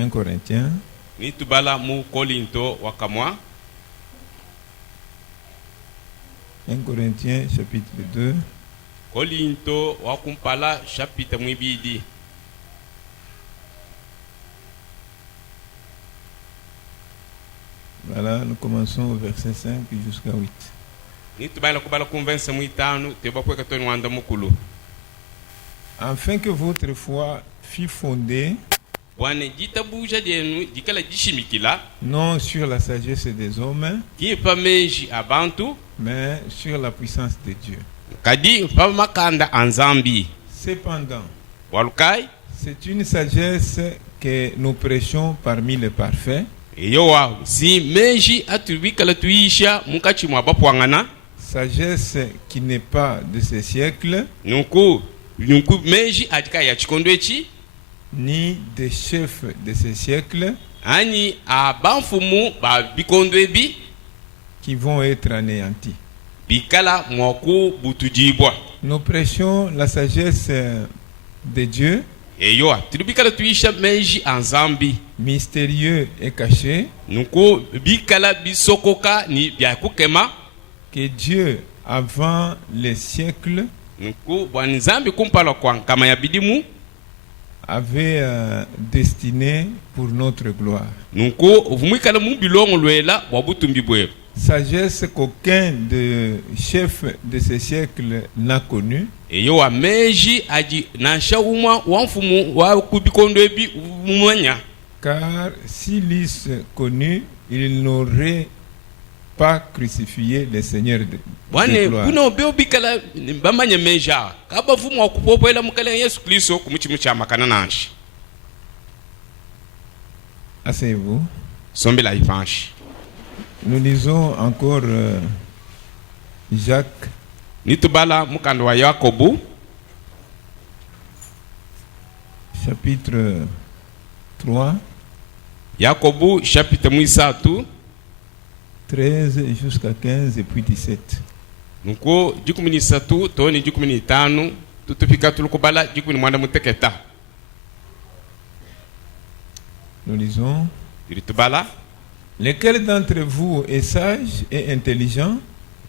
1 Corinthiens. Nitubala mu Korinto wakamwa. 1 Corinthiens chapitre 2. Korinto wakumpala chapitre mwibidi. Voilà, nous commençons au verset 5 jusqu'à 8. Nitubala kubala convaincre mwitano teba kweka toni wanda mukulu. Afin que votre foi fût fondée Bwana jitabuja denu dikala jishimikila non sur la sagesse des hommes, kipa meji abantu mais sur la puissance de Dieu. kadi pa makanda anzambi. Cependant, Walukai c'est une sagesse que nous prêchons parmi les parfaits, yowa si meji atubikala tuisha mukachi mwa bapwangana sagesse qui n'est pas de ce siècle, nuku meji atika ya chikondwechi ni des chefs de ce siècle ani abanfumu ba bikondwebi qui vont être anéantis. bikala mwaku butujibwa. Nous prêchons la sagesse de Dieu, Eyoa tulibikala tuisha meji anzambi mystérieux et caché, nuku bikala bisokoka ni bya kukema que Dieu, avant les siècles, nuku bwanzambi kumpala kwa kama ya bidimu avait destiné pour notre gloire. nuku vumwikala mu bilongo lwela wabutumbi bwe. Sagesse qu'aucun de chefs de ce siècle n'a connue, Eyoa meji aji nansha umwa wamfumu wa kubikondwebi umwanya car s'ils eussent connu, ils n'auraient pas crucifié le Seigneur de bwane gloire. kuno beo bikala bamanya meja kaba vumu wakupopela mukala Yesu Kristo kumuchimu cha makana nanshi. Asseyez-vous. Sombela ifanshi. Nous lisons encore Jacques Nitubala mukando wa Yakobu chapitre 3, Yakobu chapitre mwisatu 13 jusqu'à 15 et puis 17. nuko jikumi nisatu toni jikumi nitano tutufika tulukubala jikumi mwanda muteketa. Nous lisons. Nitubala Lequel d'entre vous est sage et intelligent,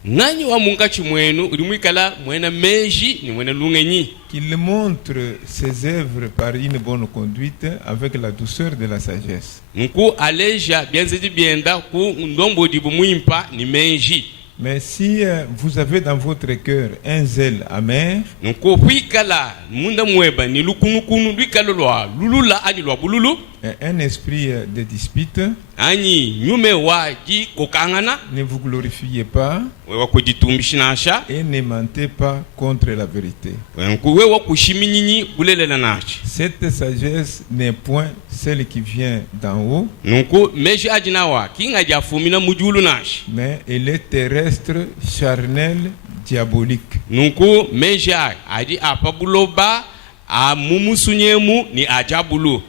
nani wa mungachi mwenu ulimwikala mwena meji ni mwena lungenyi qu'il montre ses œuvres par une bonne conduite avec la douceur de la sagesse. nuku aleja bienzeji bienda ku ndombo dibu mwimpa ni meji. Mais si vous avez dans votre cœur un zèle amer, nuko huikala munda mweba ni lukunukunu lwikalo lwa lulula ani lwa bululu et un esprit de dispute, ani nyume wa ji kokangana ne vous glorifiez pas wewa kujitumbishinasha et ne mentez pas contre la vérité. wenku wewa kushiminyinyi bulelela nachi. Cette sagesse n'est point celle qui vient d'en haut, nuku meji ajinawa kinga jafumina mujulu nashi mais elle est terrestre, charnelle, diabolique. nuku meji aji apabuloba amumusunyemu ni ajabulu.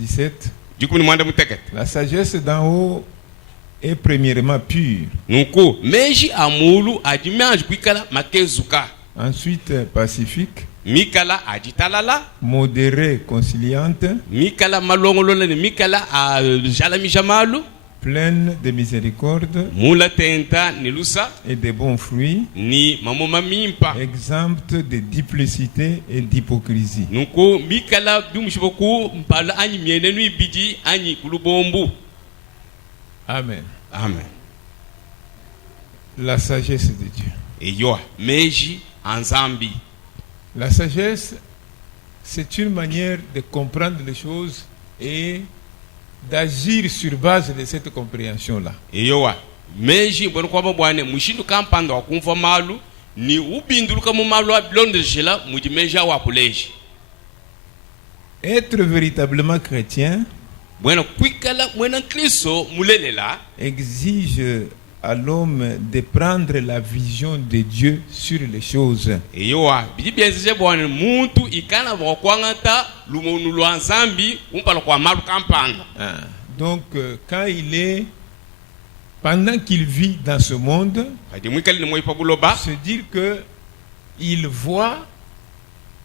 17. Jikuni mwanda muteket La sagesse d'en haut est premièrement pure, nuku meji amulu ajimeanji kuikala makezuka ensuite pacifique, mikala ajitalala modérée, conciliante, mikala malongolola ni mikala ajalamisha malu pleine de miséricorde mula tenta ni lusa et de bons fruits, ni mamoma mimpa exempte de duplicité et d'hypocrisie. nuku mikala bimushiboku mpala anyi mienenu ibiji anyi kulubombu. Amen. Amen. La sagesse de Dieu. Eyoa meji anzambi. La sagesse, c'est une manière de comprendre les choses et d'agir sur base de cette compréhension-là. Eyoa meji mbona kwa bwana mushindu kampanda wakumva malu ni ubinduluka mu malu ablondejela muji meja wa kuleji. Être véritablement chrétien Bwana kwikala mwena Kristo mulelela exige à l'homme de prendre la vision de Dieu sur les choses. eyoa bibienzije bwana muntu ikana bokwangata lumonu lwa nzambi umpala kwa malu kampanda. Donc, quand il est, pendant qu'il vit dans ce monde, Adi mwikali ni mwipa buloba se dire que il voit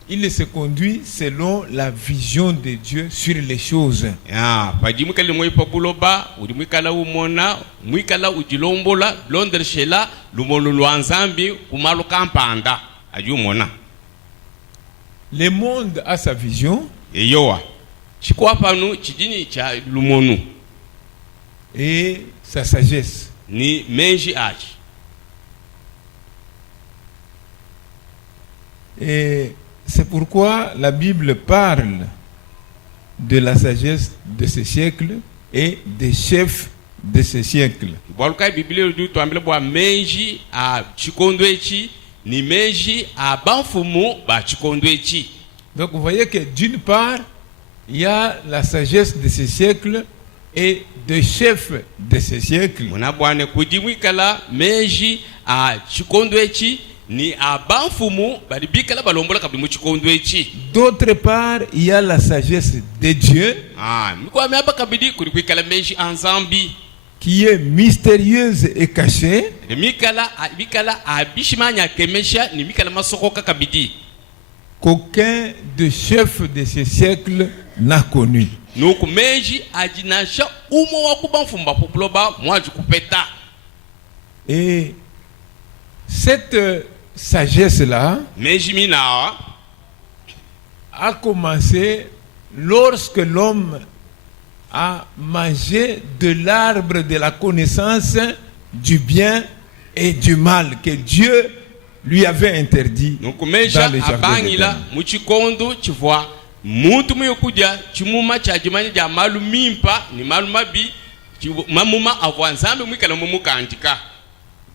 il se conduit selon la vision de Dieu sur les choses. Padimukali mwipa buloba, udimikala umona, mwikala ujilombola, blonder shela, lumonu luanzambi, umalu kampanda, ajumona. Le monde a sa vision. Eyoa. Chikwapanu chidini cha lumonu. Et sa sagesse. Ni menji achi. Et c'est pourquoi la Bible parle de la sagesse de ce siècle et des chefs de ce siècle. Bolka Bible du tuambile bwa menji a chikondwechi ni menji a banfumu ba chikondwechi. Donc vous voyez que d'une part, il y a la sagesse de ce siècle et des chefs de ce siècle. Mona bwane kudimwikala menji a chikondwechi ni abanfumu bali bikala balombola kabli mu chikondwechi. D'autre part, il y a la sagesse de Dieu mikwa myaba kabidi kuri kwikala menji anzambi qui est mystérieuse et cachée. Mikala abishimanya kemesha ni mikala masokoka kabidi qu'aucun des chefs de ce siècle n'a connu. Nuku menji ajinasha umo wa kubanfumba populoba mwaji kupeta. Et cette sagesse-là a commencé lorsque l'homme a mangé de l'arbre de la connaissance du bien et du mal que Dieu lui avait interdit dans le jardin d'Éden. Muchikondo chivwa muntu muyokudia chimuma cha jimanya ja malu mimpa ni malu mabi mamuma avwanzambe mwikala mumukandika.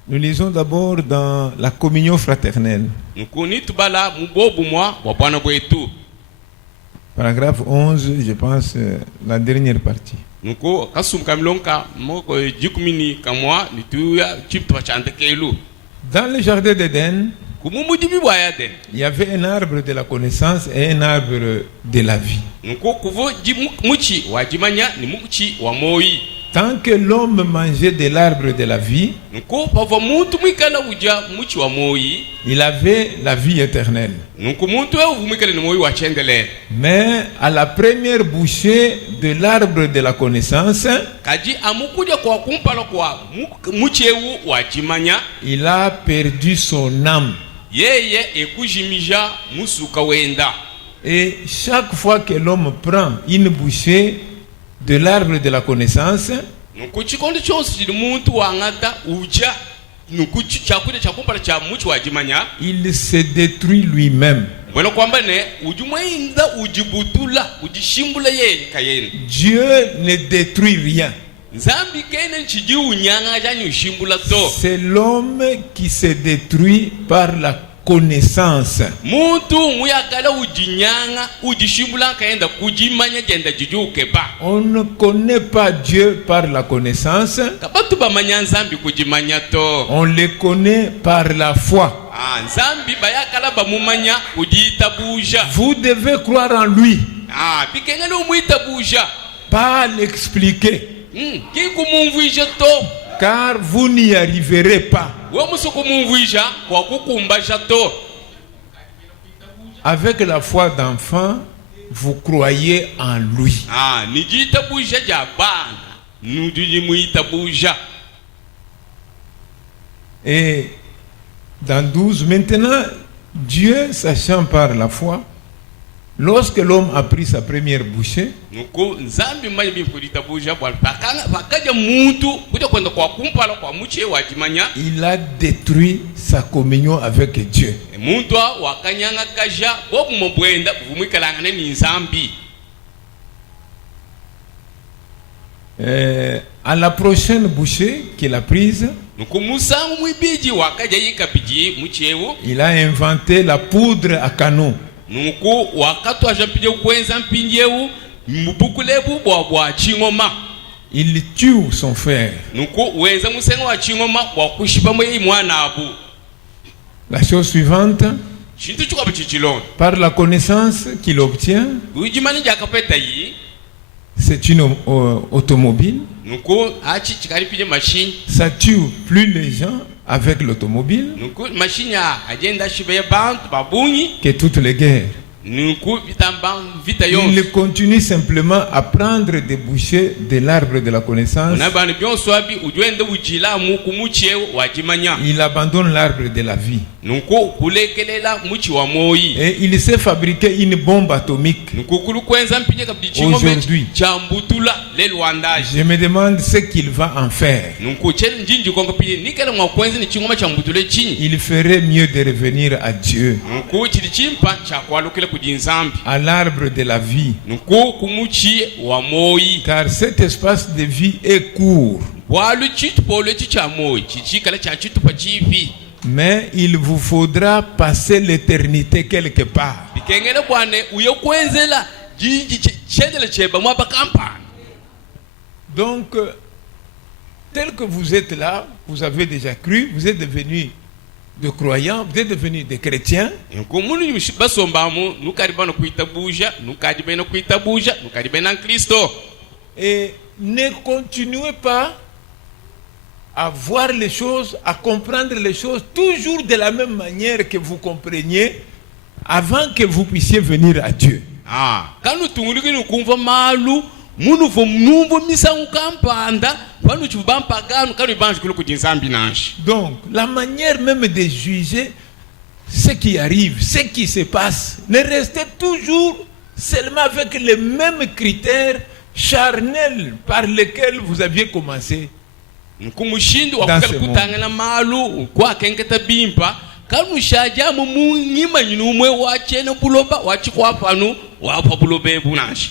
Nous lisons d'abord dans la communion fraternelle. Paragraphe 11, je pense, la dernière partie. Dans le jardin d'Éden, il y avait un arbre de la connaissance et un arbre de la vie. Tant que l'homme mangeait de l'arbre de la vie, il avait la vie éternelle. Mais à la première bouchée de l'arbre de la connaissance, il a perdu son âme. Et chaque fois que l'homme prend une bouchée de l'arbre de la connaissance, il se détruit lui-même. Dieu ne détruit rien. C'est l'homme qui se détruit par la connaissance. On ne connaît pas Dieu par la connaissance. On le connaît par la foi. Vous devez croire en lui, pas l'expliquer, car vous n'y arriverez pas. Avec la foi d'enfant, vous croyez en lui. Et dans 12, maintenant, Dieu, sachant par la foi, lorsque l'homme a pris sa première bouchée, il a détruit sa communion avec Dieu. À la prochaine bouchée qu'il a prise, il a inventé la poudre à canon. Il tue son frère. La chose suivante, par la connaissance qu'il obtient, c'est une automobile. Ça tue plus les gens avec l'automobile que toutes les guerres. nuku vitamba vita Il yonse continue simplement à prendre des bouchées de l'arbre de la connaissance. na bana byonso abi ujwende ujila mu kumuche wajimanya Il abandonne l'arbre de la vie. nuku kulekelela muchi wa moyi Et il s'est fabriqué une bombe atomique. nuku kulu kwenza mpinye kabdi chingome Aujourd'hui. chambutula lelwandaji Je me demande ce qu'il va en faire. nuku chele njinji kongo piye nikele mwa kwenza ni chingome chambutule chinyi Il ferait mieux de revenir à Dieu, nuku chili chimpa cha kwalukile kujinzambi à l'arbre de la vie. nuku kumuchi wa moyi Car cet espace de vie est court. bwalu chitu polo chicha moyi chichikala cha chitu pa chipi Mais il vous faudra passer l'éternité quelque part. bikengele bwane uyo kwenzela jinji chendele cheba mwapa kampani. Donc, tel que vous êtes là, vous avez déjà cru, vous êtes devenus de croyants, vous êtes devenus des chrétiens. Nkumunu basombamu nukaribana kuitabuja nukadibena kuitabuja nukadibena Kristo. Et ne continuez pas à voir les choses, à comprendre les choses toujours de la même manière que vous compreniez avant que vous puissiez venir à Dieu. Kanu tunguliki nukumva malu munu vo mnumvo misangu kampanda panu chubampa ganu kanu ibanji kulu kujinsambi nashi. Donc, la manière même de juger ce qui arrive, ce qui se passe, ne restez toujours seulement avec les mêmes critères charnels par lesquels vous aviez commencé. Nkumushindu wakukala kutangana malu kwa kenketa bimpa kanu shajamu munyima nyinumwe wachene buloba wachikwa panu wapa bulobe bunashi.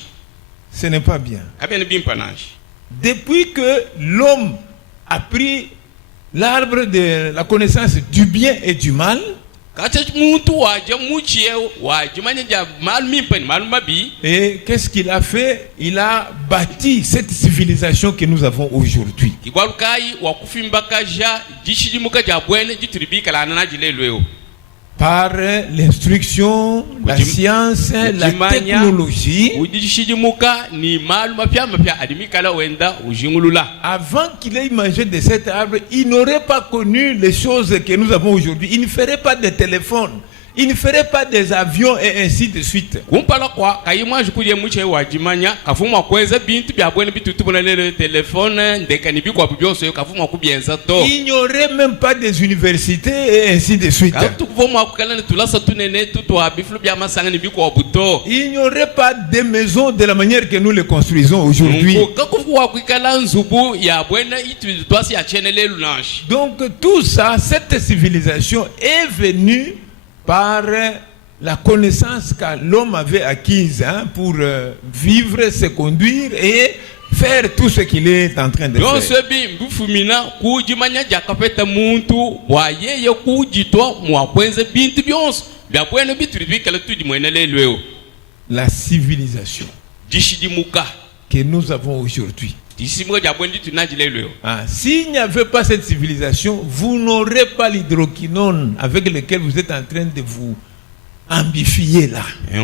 Ce n'est pas bien. Depuis que l'homme a pris l'arbre de la connaissance du bien et du mal, et qu'est-ce qu'il a fait? Il a bâti cette civilisation que nous avons aujourd'hui. Par l'instruction, la science, la technologie, avant qu'il ait mangé de cet arbre, il n'aurait pas connu les choses que nous avons aujourd'hui. Il ne ferait pas de téléphone, il ne ferait pas des avions et ainsi de suite. Il n'y aurait même pas des universités et ainsi de suite. Il n'y aurait pas de maisons de la manière que nous les construisons aujourd'hui. Donc tout ça, cette civilisation est venue par la connaissance que l'homme avait acquise pour vivre, se conduire et faire tout ce qu'il est en train de faire. La civilisation que nous avons aujourd'hui. S'il n'y avait pas cette civilisation, vous n'aurez pas l'hydroquinone avec lequel vous êtes en train de vous ambifier là. Il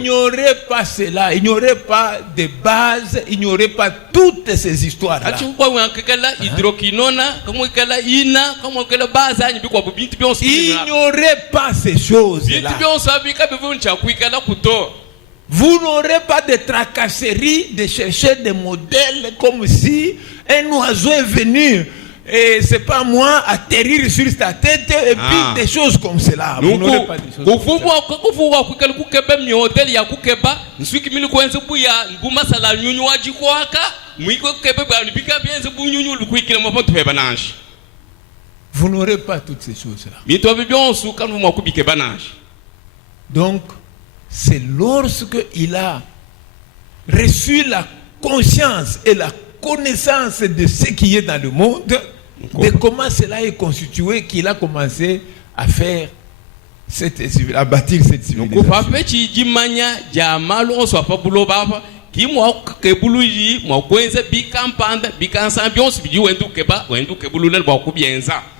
n'y aurait pas cela, il n'y aurait pas de base, il n'y aurait pas toutes ces histoires là. Il n'y aurait pas ces choses là. Vous n'aurez pas de tracasserie de chercher des modèles comme si un oiseau est venu. Et c'est pas moi atterrir sur sa tête et puis des choses comme cela. Vous n'aurez pas des choses comme ça. Vous n'aurez pas toutes ces choses-là. Donc, c'est lorsque il a reçu la conscience et la connaissance de ce qui est dans le monde, de comment cela est constitué, qu'il a commencé à faire à bâtir cette civilisation.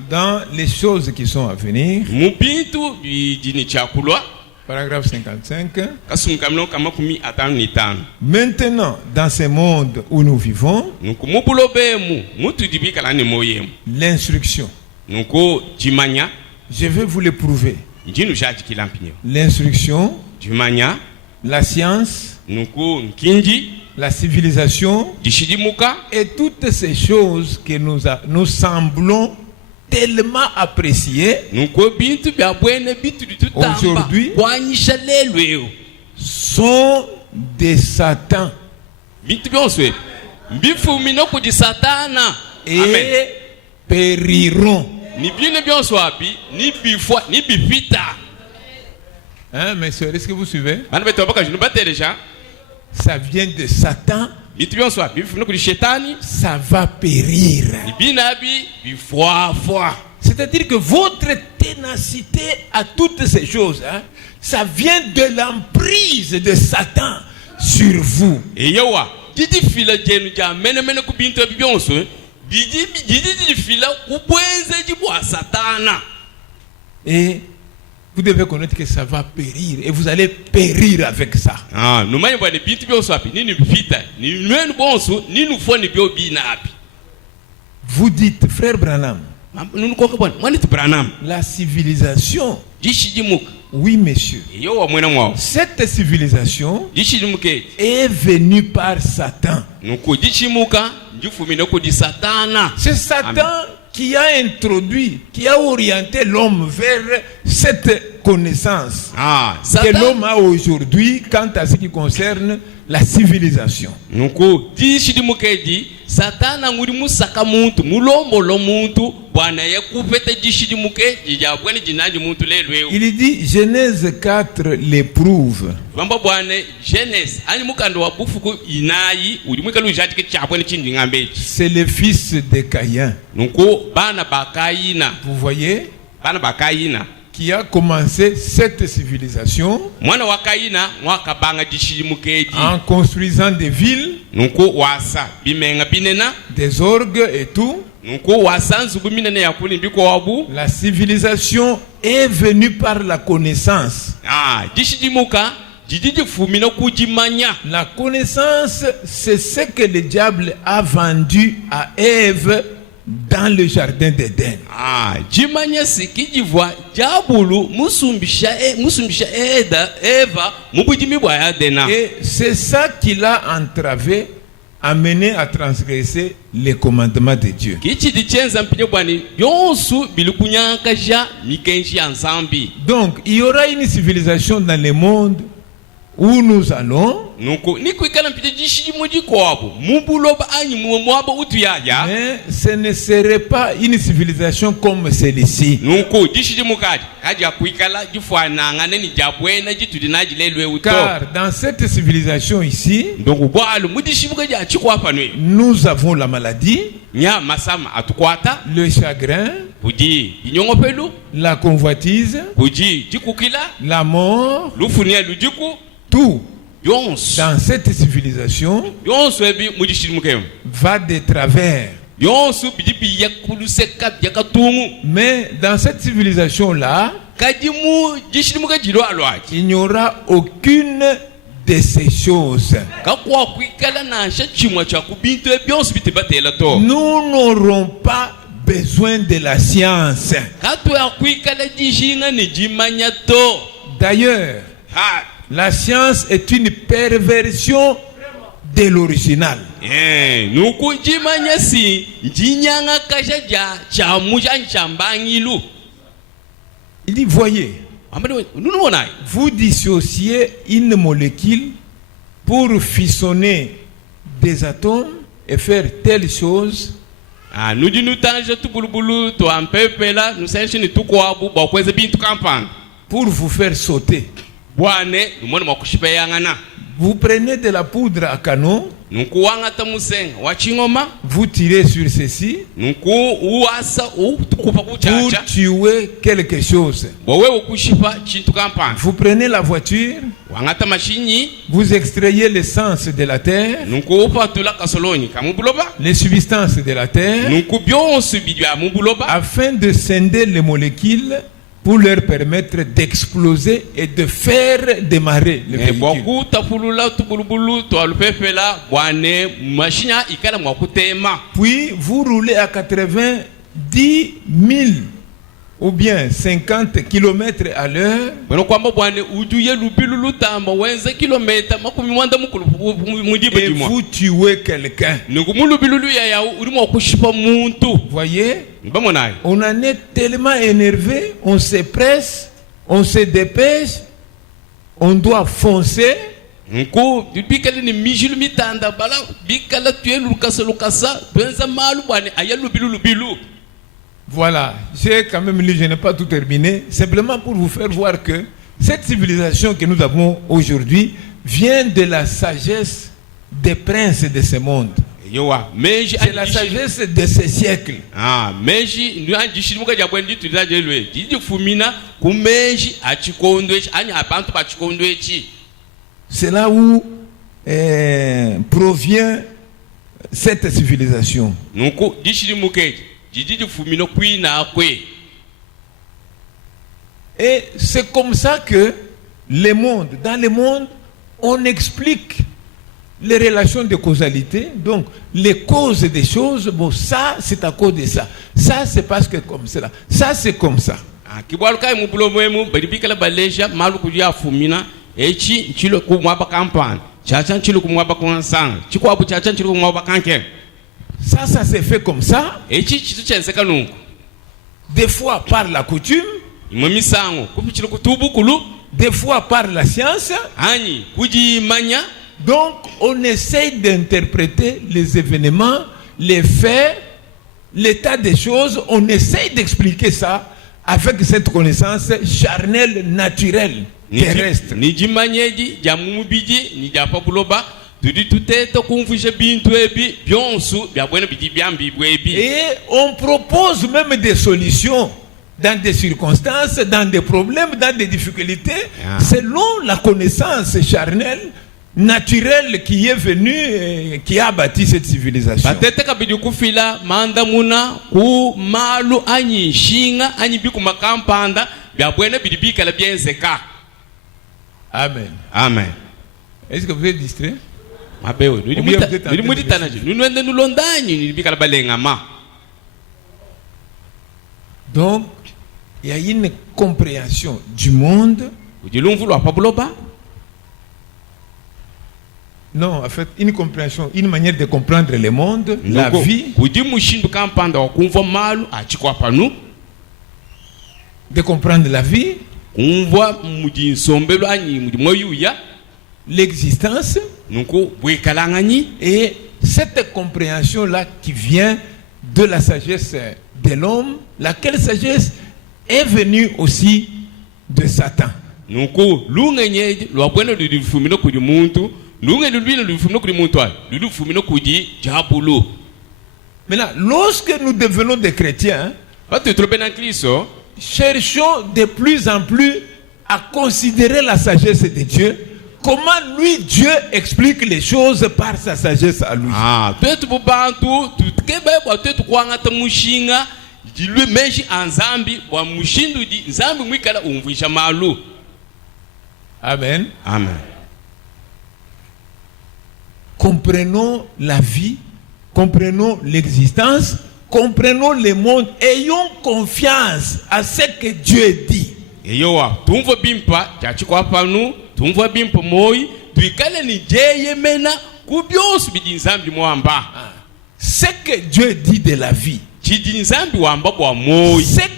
Dans les choses qui sont à venir, Paragraphe 55. kasumka mlongo makumi atano ni tano. Maintenant, dans ce monde où nous vivons, Nuko mubulobemu mutu dibikala ni moyemu. l'instruction, Nuko jimanya je vais vous le prouver. njinu jaji kilampinyo. L'instruction, Jimanya la science, nuko nkinji la civilisation dishidimuka et toutes ces choses que nous semblons tellement apprécier nuko bintu bya bwene bitu ditutamba Aujourd'hui, kwanyisha lelweo sont des satans bintu byonswe mbifumi no kudi satana. Amen. et périront. Ni bine byonswe abi ni bifwa ni bifita. Hein, mes soeurs, est-ce que vous suivez? Bana beto baka jinu bateleja Ça vient de Satan, bintu byonswe abi bifumi no kudi shetani ça va périr. ni binabi bifwa fwa. C'est-à-dire que votre ténacité à toutes ces choses, hein, ça vient de l'emprise de Satan sur vous. Eyewa didi fila jenu ja mene ku bintu abi byonswe didi fila ku bwenze jibwa satana. Et vous devez connaître que ça va périr. Et vous allez périr avec ça. Ah, numanye bwa bintu byonswe abi nini bifita ni nwenu bonso nini foni byo binabi. Vous dites, frère Branham, la civilisation, oui monsieur, cette civilisation est venue par Satan. C'est Satan qui a introduit, qui a orienté l'homme vers cette connaissance que l'homme a aujourd'hui quant à ce qui concerne la civilisation. Satana nguri musaka muntu mulombolo muntu bwana yakupeta jishidimuke jijabwene jinaji muntu lelwe. Il dit Genèse 4 l'éprouve. Vamba bwana Genèse ani mukando wa bufuku inayi uri mukalu jatike chapwene chindi ngambeji. C'est le fils de Caïn. Nuko bana bakayina. Vous voyez? Bana bakayina qui a commencé cette civilisation mwana wa Kaina mwaka banga jishidimuke en construisant des villes, nuko wasa bimenga binena des orgues et tout. nuko wasanzu buminene yakuli biko wabu. La civilisation est venue par la connaissance. Jishidimuka jidiji fumina kujimanya. La connaissance, c'est ce que le diable a vendu à Ève dans le jardin d'Éden. Jimanya sikijivwa jabulu musumbisha Eva mubujimi bwa Adena. Et c'est ça qui l'a entravé, amené à transgresser les commandements de Dieu. Donc, il y aura une civilisation dans le monde où nous allons, mais ce ne serait pas une civilisation comme celle-ci. Car dans cette civilisation ici, nous avons la maladie, le chagrin, la convoitise, la mort, tout dans cette civilisation va de travers. Mais dans cette civilisation-là, il n'y aura aucune de ces choses. Nous n'aurons pas besoin de la science. D'ailleurs, la science est une perversion de l'original. Il dit, voyez, vous dissociez une molécule pour fusionner des atomes et faire telle chose. Pour vous faire sauter. Vous prenez de la poudre à canon, vous tirez sur ceci pour tuer quelque chose. Vous prenez la voiture, vous extrayez l'essence de la terre, les substances de la terre, afin de scinder les molécules pour leur permettre d'exploser et de faire démarrer le véhicule. Puis vous roulez à 90 000 ou bien 50 km à l'heure. Et vous tuez quelqu'un. Voyez, on en est tellement énervé, on se presse, on se dépêche, on doit foncer. Voilà, j'ai quand même lu, je n'ai pas tout terminé, simplement pour vous faire voir que cette civilisation que nous avons aujourd'hui vient de la sagesse des princes de ce monde. C'est la sagesse de ces siècles. C'est là où provient cette civilisation. Et c'est comme ça que dans le monde, on explique les relations de causalité, donc les causes des choses. Bon, ça c'est à cause de ça, ça c'est parce que comme cela, ça c'est comme ça. Ça s'est fait comme ça. Des fois par la coutume, des fois par la science. Donc on essaye d'interpréter les événements, les faits, l'état des choses. On essaye d'expliquer ça avec cette connaissance charnelle, naturelle, terrestre. Et on propose même des solutions dans des circonstances, dans des problèmes, dans des difficultés, selon la connaissance charnelle, naturelle qui est venue et qui a bâti cette civilisation. Amen. Amen. Est-ce que vous êtes distrait? Donc, il y a une compréhension du monde. Non, en fait, une compréhension, une manière de comprendre le monde, la vie. De comprendre la vie. L'existence. Et cette compréhension-là qui vient de la sagesse de l'homme, laquelle sagesse est venue aussi de Satan. Maintenant, lorsque nous devenons des chrétiens, cherchons de plus en plus à considérer la sagesse de Dieu. Comment lui, Dieu, explique les choses par sa sagesse à lui. Amen. Amen. Comprenons la vie, comprenons l'existence, comprenons le monde, ayons confiance à ce que Dieu dit. Ce que Dieu dit de la vie, ce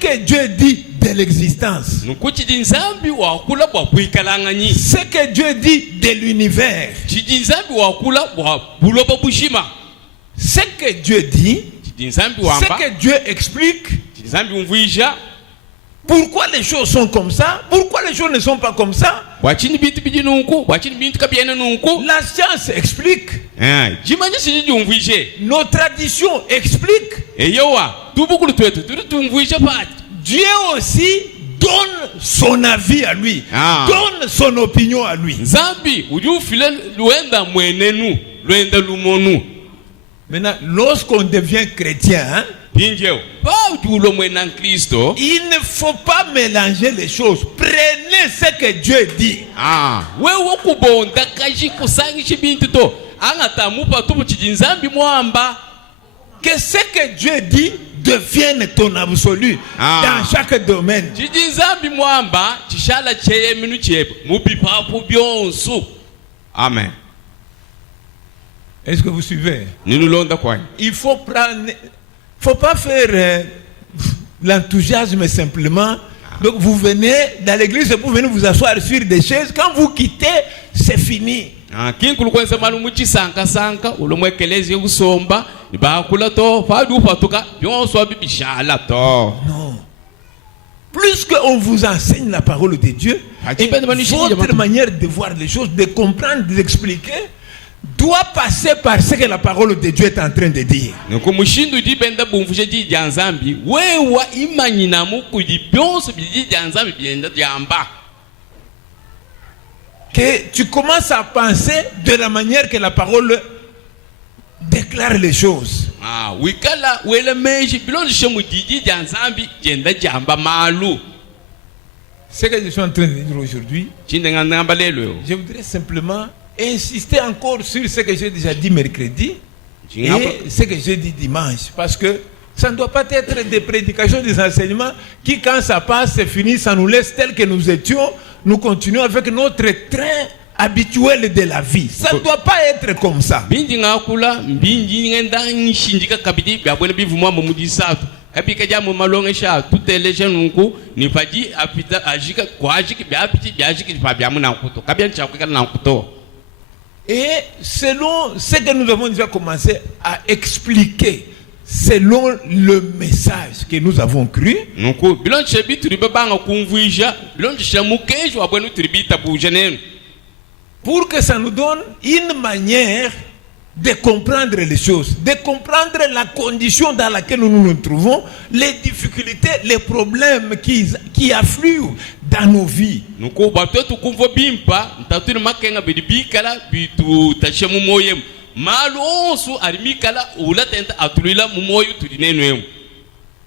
que Dieu dit de l'existence, ce que Dieu dit de l'univers, ce que Dieu dit, ce que Dieu explique. Pourquoi les choses sont comme ça? Pourquoi les choses ne sont pas comme ça? La science explique. Nos traditions expliquent. Dieu aussi donne son avis à lui, donne son opinion à lui. Maintenant, lorsqu'on devient chrétien, Pinjeo. Ba dulo mwena Kristo. Il ne faut pas mélanger les choses. Prenez ce que Dieu dit. Wewe kubonda kaji kusangishi bintu to. Angata mupa tupu chijinzambi mwamba. Que ce que Dieu dit devienne ton absolu dans chaque domaine. Chijinzambi mwamba chishala cheye minu chepe. Mubipapu byonsu. Amen. Est-ce que vous suivez? Il faut pas faire l'enthousiasme simplement. Donc vous venez dans l'église pour venir vous asseoir sur des chaises. Quand vous quittez, c'est fini. Non. Plus qu'on vous enseigne la parole de Dieu, votre manière de voir les choses, de comprendre, d'expliquer, doit passer par ce que la parole de Dieu est en train de dire. Que tu commences à penser de la manière que la parole déclare les choses. Ce que je suis en train de dire aujourd'hui, je voudrais simplement insister encore sur ce que j'ai déjà dit mercredi et ce que j'ai dit dimanche, parce que ça ne doit pas être des prédications, des enseignements qui, quand ça passe, c'est fini, ça nous laisse tel que nous étions, nous continuons avec notre train habituel de la vie. Ça ne doit pas être comme ça. Et selon ce que nous avons déjà commencé à expliquer, selon le message que nous avons cru, pour que ça nous donne une manière de comprendre les choses, de comprendre la condition dans laquelle nous nous trouvons, les difficultés, les problèmes qui affluent dans nos vies.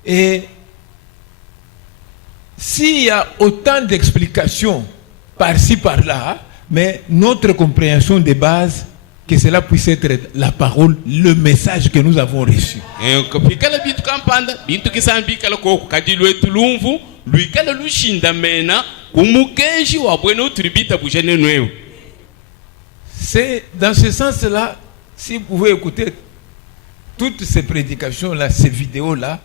Et s'il y a autant d'explications par-ci par-là, mais notre compréhension de base, que cela puisse être la parole, le message que nous avons reçu. C'est dans ce sens-là, si vous pouvez écouter toutes ces prédications-là, ces vidéos-là,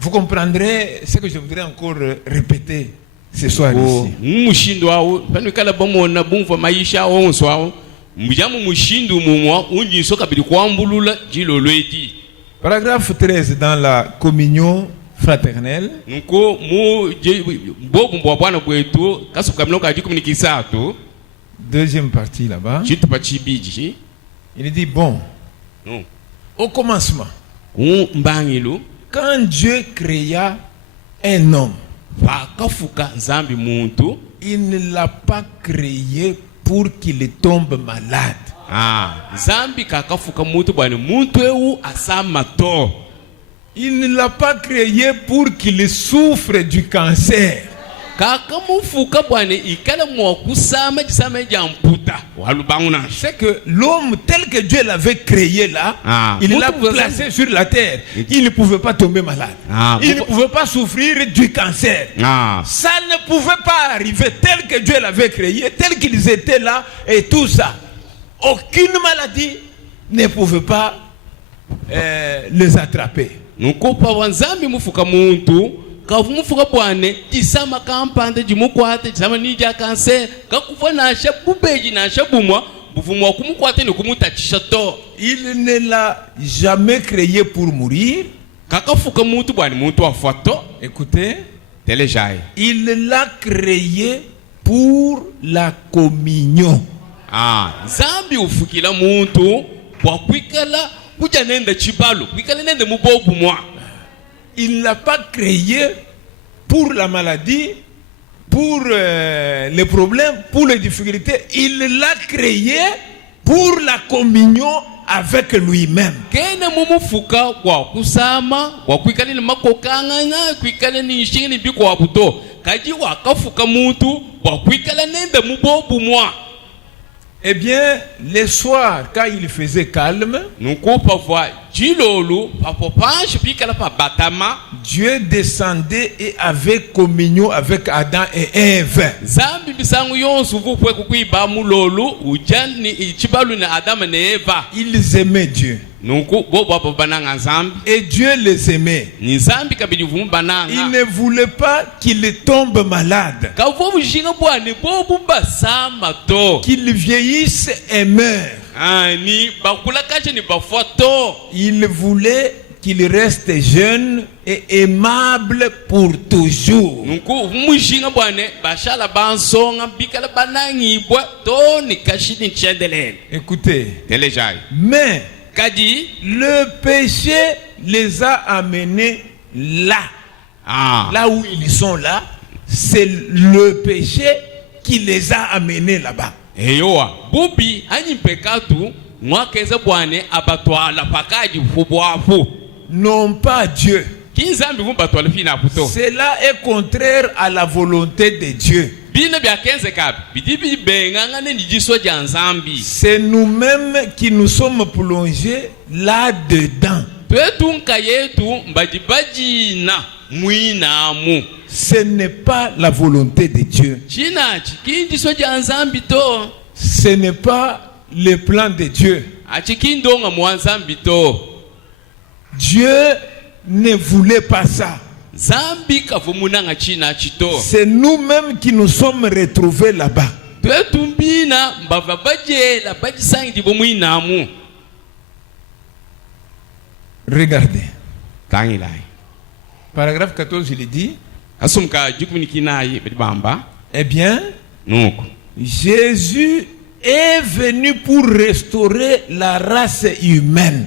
vous comprendrez ce que je voudrais encore répéter ce soir ici. Paragraphe 13 dans la communion fraternelle. Deuxième partie là-bas. Il dit bon, au commencement, quand Dieu créa un homme, il ne l'a pas créé pour qu'il tombe malade. Il ne l'a pas créé pour qu'il souffre du cancer. C'est que l'homme tel que Dieu l'avait créé là, il l'a placé sur la terre. Il ne pouvait pas tomber malade. Il ne pouvait pas souffrir du cancer. Ça ne pouvait pas arriver tel que Dieu l'avait créé, tel qu'ils étaient là et tout ça. Aucune maladie ne pouvait pas les attraper. Il ne l'a jamais créé pour mourir. Écoutez, il l'a créé pour la communion. Il ne l'a pas créé pour la maladie, pour les problèmes, pour les difficultés. Il l'a créé pour la communion avec lui-même. kene mumufuka kwa kusama kwa kwikale ni makokangana kwikale ni shini bi kwa buto kaji wakafuka muntu kwa kwikale nende mubobu mwa. Eh bien, les soirs, quand il faisait calme, Dieu descendait et avait communion avec Adam et Ève. Ils aimaient Dieu. Et Dieu les aimait. Il ne voulait pas qu'ils tombent malades, qu'ils vieillissent et meurent. Il voulait qu'ils restent jeunes et aimables pour toujours. Écoutez, mais le péché les a amenés là. Là où ils sont là, c'est le péché qui les a amenés là-bas. Non pas Dieu. Cela est contraire à la volonté de Dieu. C'est nous-mêmes qui nous sommes plongés là-dedans. Ce n'est pas la volonté de Dieu. Ce n'est pas le plan de Dieu. Dieu ne voulait pas ça. C'est nous-mêmes qui nous sommes retrouvés là-bas. Regardez. Paragraphe 14, il est dit. Eh bien, Jésus est venu pour restaurer la race humaine.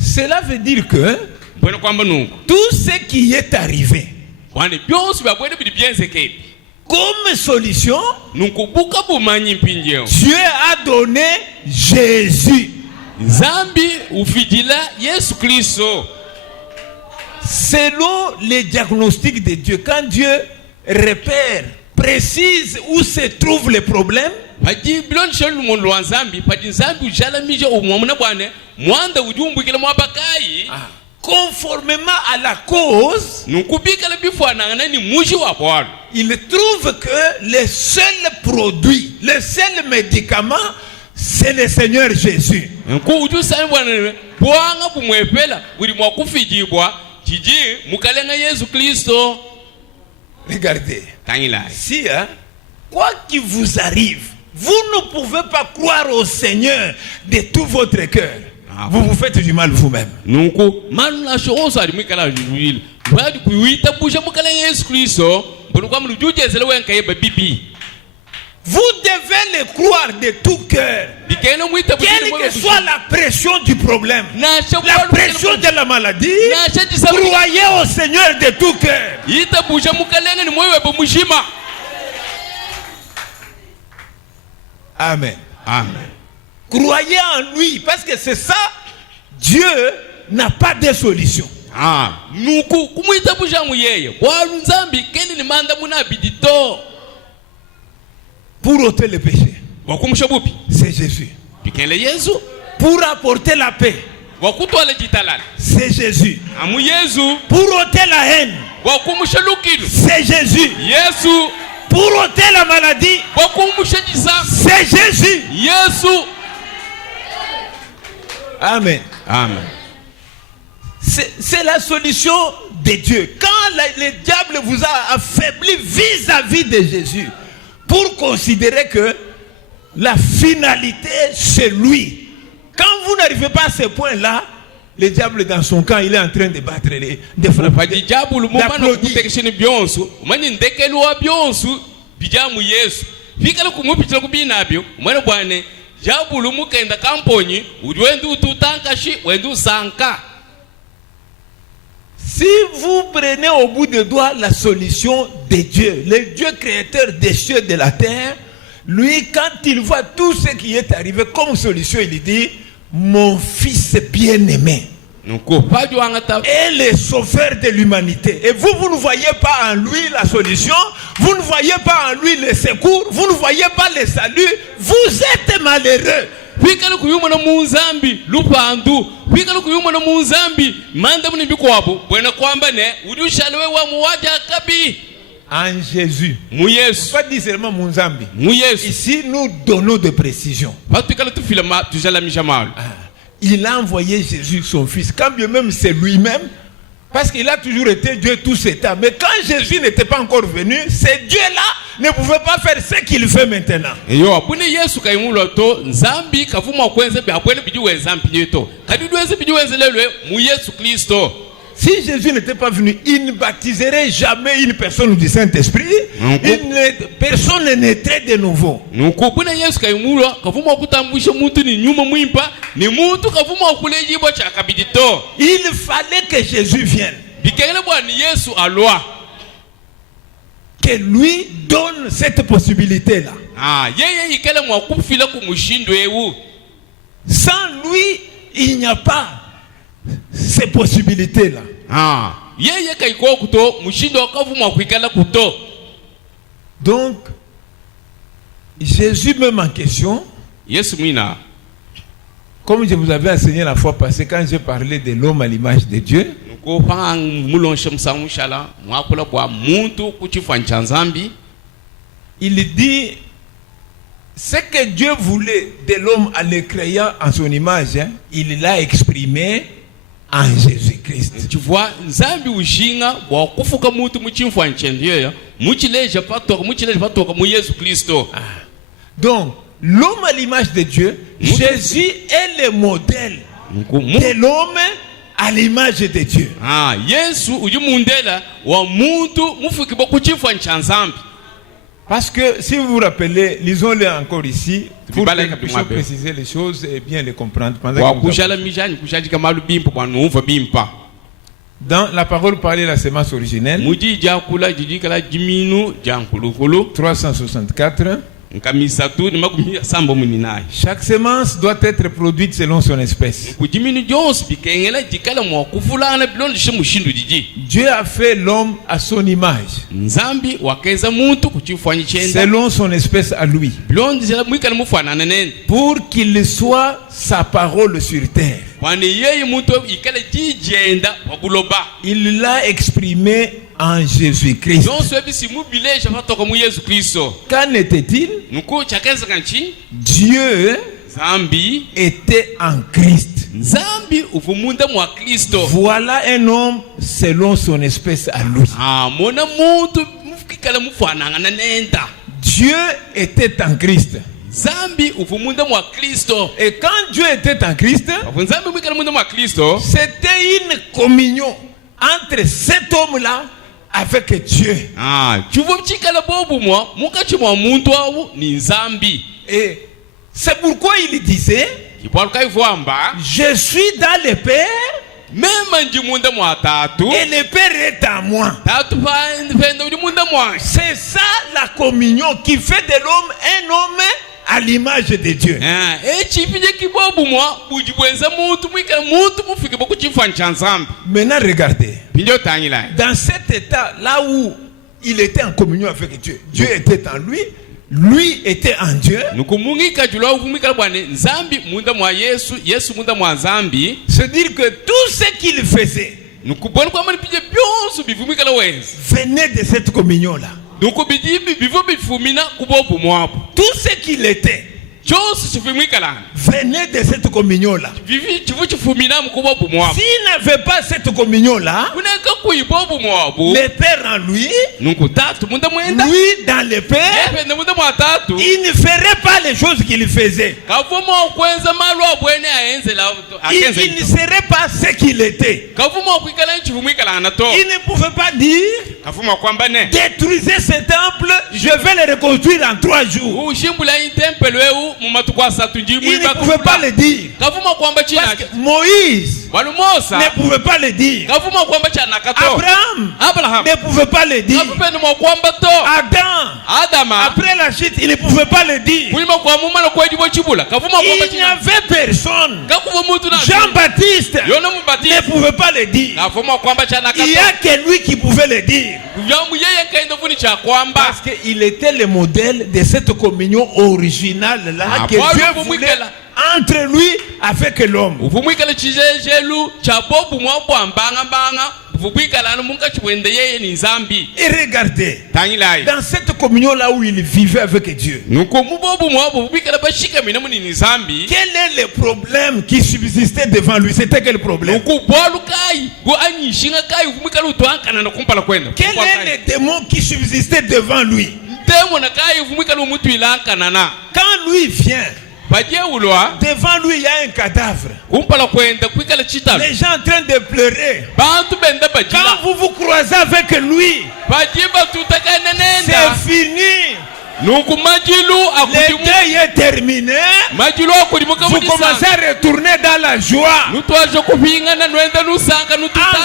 Cela veut dire que tout ce qui est arrivé comme solution, Dieu a donné Jésus. Selon les diagnostics de Dieu, quand Dieu repère, précise où se trouve le problème, conformément à la cause, il trouve que le seul produit, le seul médicament, c'est le Seigneur Jésus. Regardez, si quoi qu'il vous arrive, vous ne pouvez pas croire au Seigneur de tout votre cœur. Vous vous faites du mal vous-même. Vous devez le croire de tout cœur. Quelle que soit la pression du problème, la pression de la maladie, croyez au Seigneur de tout cœur. Amen. Amen. Croyez en lui, parce que c'est ça. Dieu n'a pas de solution. Pour ôter le péché, c'est Jésus. Pour apporter la paix, c'est Jésus. Pour ôter la haine, c'est Jésus. Pour ôter la maladie, c'est Jésus. Amen. Amen. C'est la solution de Dieu. Quand le diable vous a affaibli vis-à-vis de Jésus, pour considérer que la finalité c'est lui. Quand vous n'arrivez pas à ce point-là, le diable dans son camp, il est en train de battre de frapper, Si vous prenez au bout des doigts la solution de Dieu, le Dieu créateur des cieux et de la terre, lui, quand il voit tout ce qui est arrivé comme solution, il dit, mon fils bien-aimé est le sauveur de l'humanité. Et vous, vous ne voyez pas en lui la solution, vous ne voyez pas en lui le secours, vous ne voyez pas le salut, vous êtes malheureux. Pikala kuyuma na muzambi lupandu pikala kuyuma na muzambi manda muni bikwabo bwena kwamba ne udushalewe wa muwaja kabi en Jésus. Mu Yesu Pas dire seulement Muzambi. Mu Yesu Ici nous donnons des précisions. Pikala tu filama tujala mishamal. Il a envoyé Jésus son fils quand bien même c'est lui-même parce qu'il a toujours été Dieu tout ce temps. Mais quand Jésus n'était pas encore venu, ce Dieu-là ne pouvait pas faire ce qu'il fait maintenant. Yo apune Yesu kaimulo to nzambi kavuma kwenze bi apwene bidiwe nzambi yeto kadidweze bidiweze lelwe mu Yesu Kristo. Si Jésus n'était pas venu, il ne baptiserait jamais une personne du Saint-Esprit. Personne ne naîtrait de nouveau. Il fallait que Jésus vienne. Que lui donne cette possibilité-là. Sans lui, il n'y a pas ces possibilités-là. Donc, Jésus même en question, comme je vous avais enseigné la fois passée quand j'ai parlé de l'homme à l'image de Dieu, il dit ce que Dieu voulait de l'homme en le créant en son image, il l'a exprimé en Jésus-Christ. Tu vois, Nzambi ushinga wa kufuka mutu muchimfwa nchendiyo muchileja patoka mu Yesu Kristo. Donc, l'homme à l'image de Dieu, Jésus est le modèle de l'homme à l'image de Dieu. Yesu ujumundela wa muntu mufukibo kuchimfwa nchanzambi. Parce que si vous vous rappelez, lisons-le encore ici pour que nous puissions préciser les choses et bien les comprendre. Dans la parole parlée de la sémence originelle, 364, chaque sémence doit être produite selon son espèce. Dieu a fait l'homme à son image, selon son espèce à lui, pour qu'il soit sa parole sur terre. Il l'a exprimé en Jésus-Christ. Qu'en était-il? Dieu était en Christ. Voilà un homme selon son espèce à lui. Dieu était en Christ. Et quand Dieu était en Christ, c'était une communion entre cet homme-là avec Dieu. Et c'est pourquoi il disait, je suis dans le Père et le Père est en moi. C'est ça la communion qui fait de l'homme un homme à l'image de Dieu. Maintenant regardez, dans cet état là où il était en communion avec Dieu, Dieu était en lui, lui était en Dieu. C'est-à-dire que tout ce qu'il faisait venait de cette communion là. Tout ce qu'il était venait de cette communion là. S'il n'avait pas cette communion là, le Père en lui, lui dans le Père, il ne ferait pas les choses qu'il faisait. il ne serait pas ce qu'il était. Il ne pouvait pas dire, détruisez ce temple, je vais le reconstruire en 3 jours. Il ne pouvait pas le dire. Parce que Moïse ne pouvait pas le dire. Abraham ne pouvait pas le dire. Adam, après la chute, il ne pouvait pas le dire. Il n'y avait personne. Jean-Baptiste ne pouvait pas le dire. Il n'y a que lui qui pouvait le dire. Parce qu'il était le modèle de cette communion originale là que Dieu voulait entre lui avec l'homme. Et regardez, dans cette communion là où il vivait avec Dieu, quel est le problème qui subsistait devant lui? C'était quel problème? Quel est le démon qui subsistait devant lui? Quand lui vient, devant lui il y a un cadavre. Les gens en train de pleurer. Quand vous vous croisez avec lui, c'est fini. Le deuil est terminé. Vous commencez à retourner dans la joie. En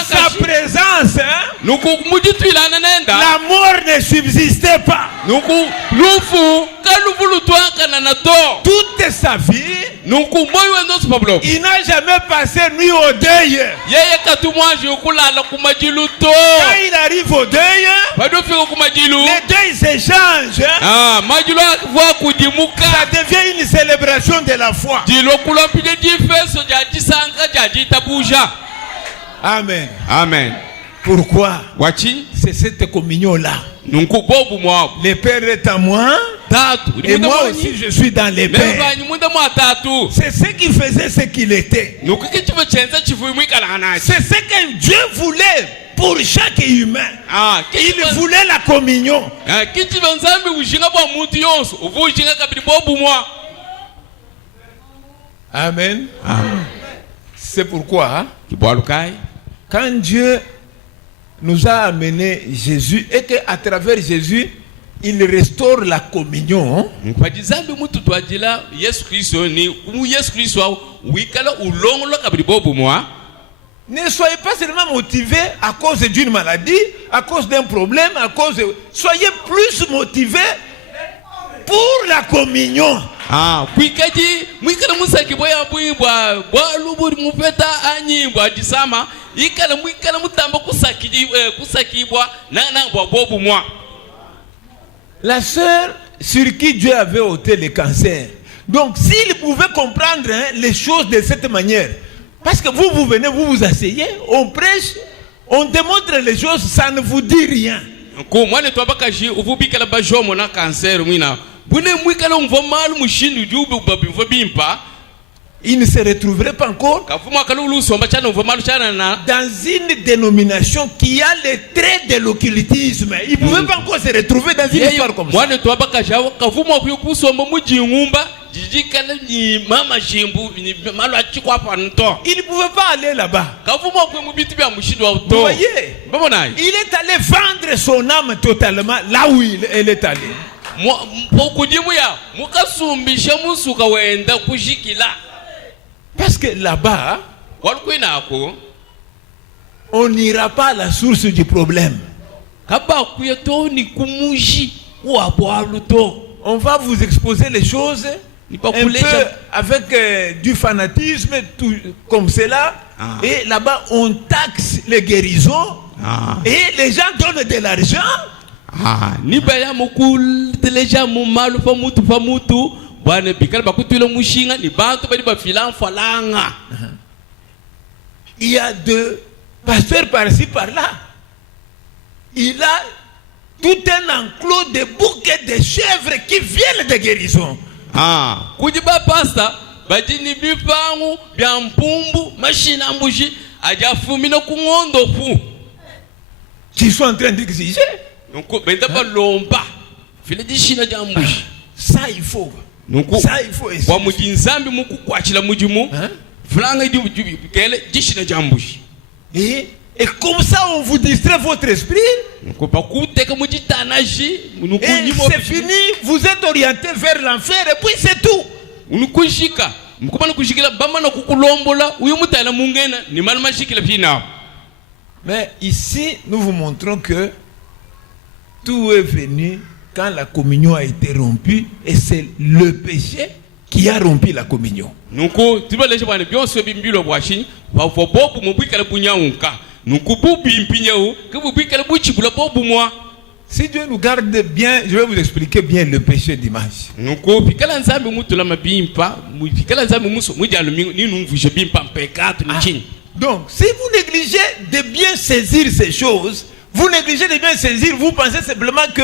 sa présence, la mort ne subsistait pas. Toute sa vie, il n'a jamais passé nuit au deuil. Quand il arrive au deuil, le deuil s'échange. Ça devient une célébration de la foi. Amen. Amen. Pourquoi? C'est cette communion-là. Le Père est en moi. Et moi aussi je suis dans les Pères. C'est ce qui faisait ce qu'il était. C'est ce que Dieu voulait pour chaque humain. Il voulait la communion. Amen. C'est pourquoi quand Dieu nous a amené Jésus et qu'à travers Jésus il restaure la communion, ne soyez pas seulement motivés à cause d'une maladie, à cause d'un problème, soyez plus motivés pour la communion. La sœur sur qui Dieu avait ôté le cancer, donc s'il pouvait comprendre les choses de cette manière, parce que vous venez, vous vous asseyez, on prêche, on démontre les choses, ça ne vous dit rien. Il ne se retrouverait pas encore dans une dénomination qui a les traits de l'occultisme. Il ne pouvait pas encore se retrouver dans une histoire comme ça. Il ne pouvait pas aller là-bas. Vous voyez, il est allé vendre son âme totalement là où elle est allée. Parce que là-bas, on n'ira pas à la source du problème. On va vous exposer les choses un peu avec du fanatisme, tout comme cela. Et là-bas, on taxe les guérisons. Et les gens donnent de l'argent. Il y a deux pasteurs par-ci par-là. Il a tout un enclos de bouquets de chèvres qui viennent de guérison. Qui sont en train d'exiger. Ça il faut. Ça il faut essayer. Et comme ça, on vous distrait votre esprit. Et c'est fini, vous êtes orienté vers l'enfer et puis c'est tout. Mais ici, nous vous montrons que tout est venu quand la communion a été rompue et c'est le péché qui a rompu la communion. Si Dieu nous garde bien, je vais vous expliquer bien le péché d'image. Donc, si vous négligez de bien saisir ces choses, vous négligez de bien saisir, vous pensez simplement que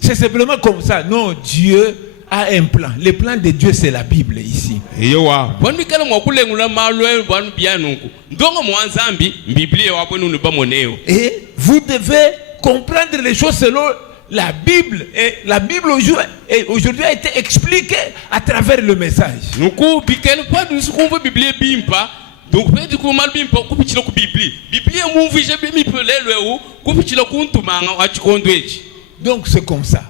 c'est simplement comme ça. Non, Dieu a un plan. Le plan de Dieu, c'est la Bible ici. Et vous devez comprendre les choses selon la Bible. Et la Bible aujourd'hui a été expliquée à travers le message. Donc c'est comme ça.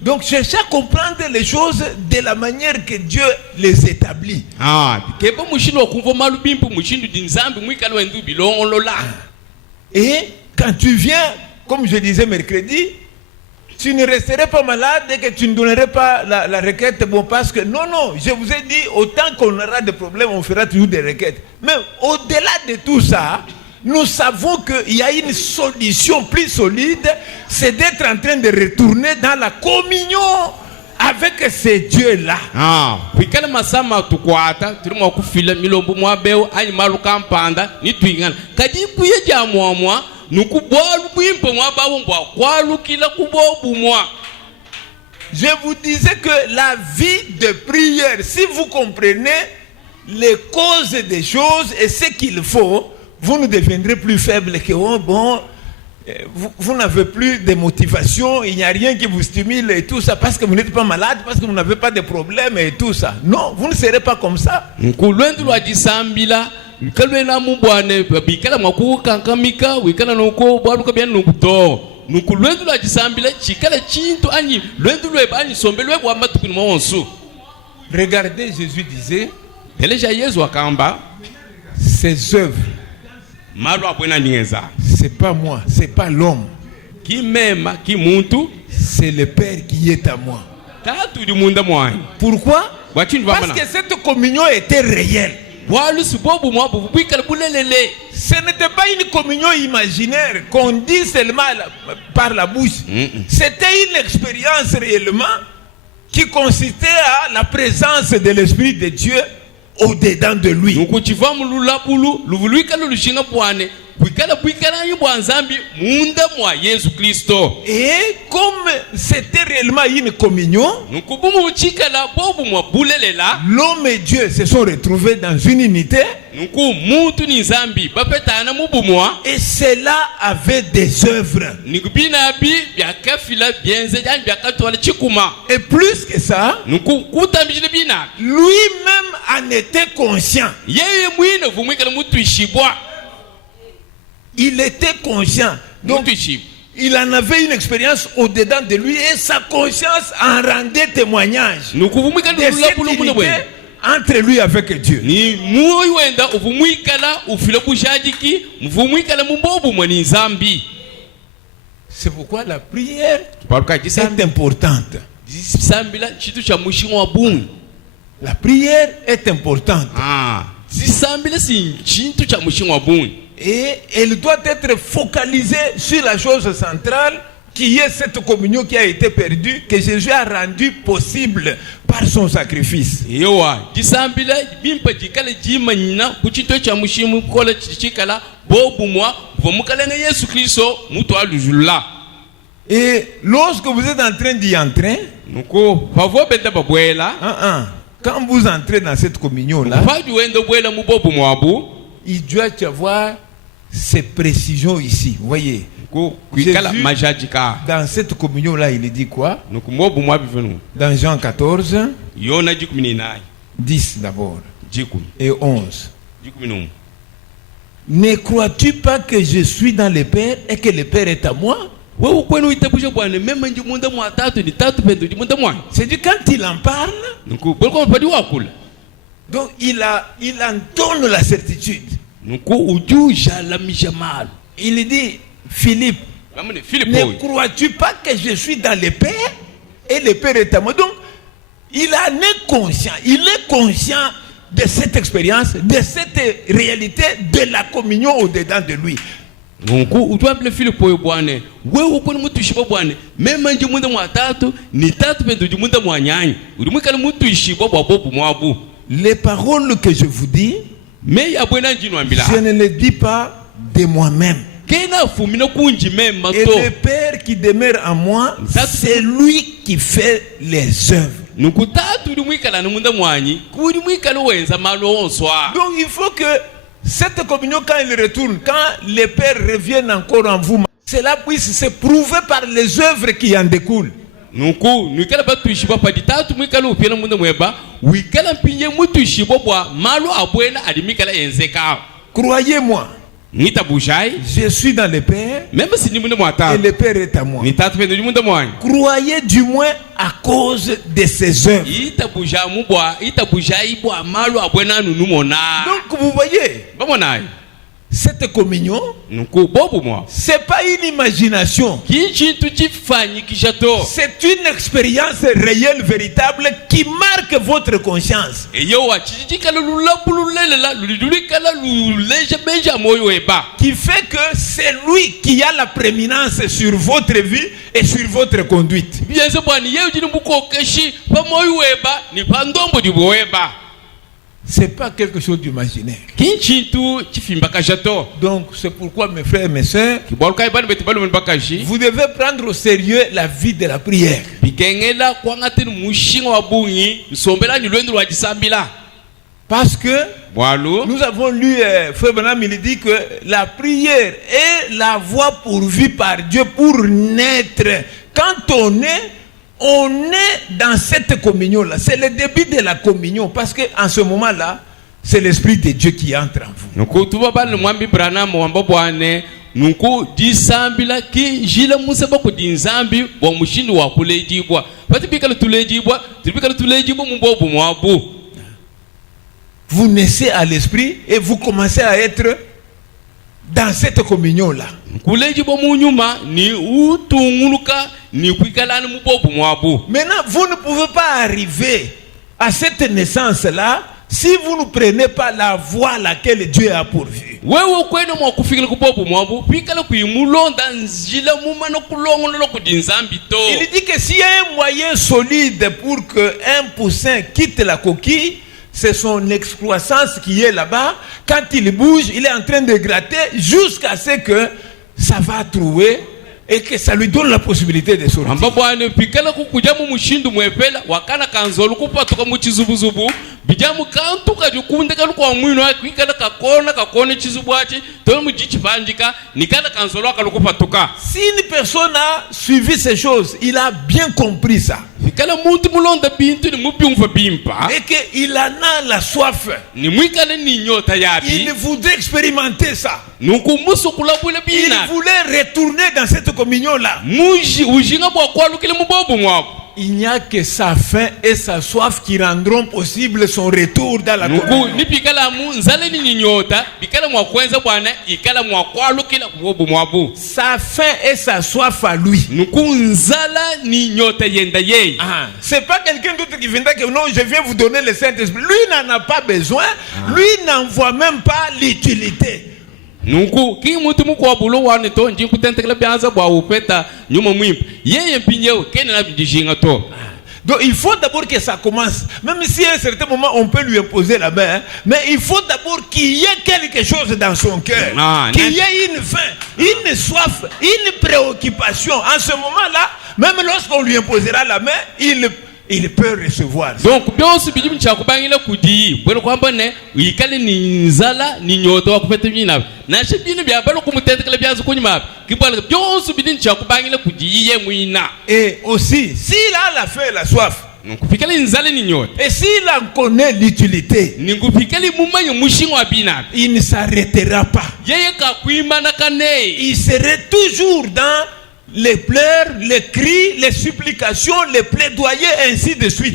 Donc cherchez à comprendre les choses de la manière que Dieu les établit. Et quand tu viens, comme je disais mercredi, tu ne resterais pas malade et que tu ne donnerais pas la requête. Bon, parce que non, je vous ai dit, autant qu'on aura des problèmes, on fera toujours des requêtes. Mais au-delà de tout ça, nous savons qu'il y a une solution plus solide, c'est d'être en train de retourner dans la communion avec ces dieux-là. Je vous disais que la vie de prière, si vous comprenez les causes des choses et ce qu'il faut, vous ne deviendrez plus faible que vous n'avez plus de motivation, il n'y a rien qui vous stimule et tout ça parce que vous n'êtes pas malade, parce que vous n'avez pas de problème et tout ça. Non, vous ne serez pas comme ça. Regardez, Jésus disait, ses œuvres, c'est pas moi, c'est pas l'homme, c'est le Père qui est à moi. Pourquoi? Parce que cette communion était réelle. Ce n'était pas une communion imaginaire qu'on dit seulement par la bouche. C'était une expérience réellement qui consistait à la présence de l'Esprit de Dieu au-dedans de lui. Et comme c'était réellement une communion, l'homme et Dieu se sont retrouvés dans une unité. Et cela avait des œuvres. Et plus que ça, lui-même en était conscient. Il était conscient. Donc, il en avait une expérience au-dedans de lui et sa conscience en rendait témoignage de cette unité entre lui avec Dieu. C'est pourquoi la prière est importante. La prière est importante. Et elle doit être focalisée sur la chose centrale qui est cette communion qui a été perdue, que Jésus a rendue possible par son sacrifice. Et lorsque vous êtes en train d'y entrer, quand vous entrez dans cette communion-là, il doit y avoir ces précisions ici. Vous voyez, Jésus, dans cette communion-là, il dit quoi? Dans Jean 14, 10 d'abord. et 11. Ne crois-tu pas que je suis dans le Père et que le Père est à moi? C'est-à-dire quand il en parle, donc il en donne la certitude. Il dit, Philippe, ne crois-tu pas que je suis dans le Père et le Père est à moi? Donc il en est conscient, de cette expérience, de cette réalité, de la communion au-dedans de lui. Les paroles que je vous dis, je ne les dis pas de moi-même. Et le Père qui demeure en moi, c'est lui qui fait les œuvres. Donc il faut que cette communion, quand il retourne, quand les pères reviennent encore en vous, cela puisse se prouver par les œuvres qui en découlent. Croyez-moi, je suis dans le Père et le Père est à moi. Croyez du moins à cause de ses œuvres. Donc vous voyez, cette communion, c'est pas une imagination, c'est une expérience réelle, véritable, qui marque votre conscience, qui fait que c'est lui qui a la prééminence sur votre vie et sur votre conduite. C'est pas quelque chose d'imaginaire. Donc c'est pourquoi mes frères et mes sœurs, vous devez prendre au sérieux la vie de la prière. Parce que nous avons lu, Frère Branham, il dit que la prière est la voie pourvue par Dieu pour naître. Quand on est dans cette communion-là. C'est le début de la communion. Parce qu'en ce moment-là, c'est l'Esprit de Dieu qui entre en vous. Vous naissez à l'Esprit et vous commencez à être dans cette communion-là. Maintenant, vous ne pouvez pas arriver à cette naissance-là si vous ne prenez pas la voie à laquelle Dieu a pourvu. Il dit que s'il y a un moyen solide pour que un poussin quitte la coquille, c'est son excroissance qui est là-bas. Quand il bouge, il est en train de gratter jusqu'à ce que ça va trouver et que ça lui donne la possibilité de sortir. Si une personne a suivi ces choses, il a bien compris ça. Et qu'il en a la soif. Il voudrait expérimenter ça. Il voulait retourner dans cette communion-là. Il n'y a que sa faim et sa soif qui rendront possible son retour dans la communion. Sa faim et sa soif à lui. C'est pas quelqu'un d'autre qui viendra que non, je viens vous donner le Saint-Esprit. Lui n'en a pas besoin. Lui n'en voit même pas l'utilité. Donc il faut d'abord que ça commence. Même si à un certain moment on peut lui imposer la main, mais il faut d'abord qu'il y ait quelque chose dans son cœur, qu'il y ait une faim, une soif, une préoccupation. En ce moment-là, même lorsqu'on lui imposera la main, il peut recevoir. Donc, et aussi, s'il a la faim et la soif, Et s'il en connaît l'utilité, il ne s'arrêtera pas. Il serait toujours dans les pleurs, les cris, les supplications, les plaidoyers, ainsi de suite.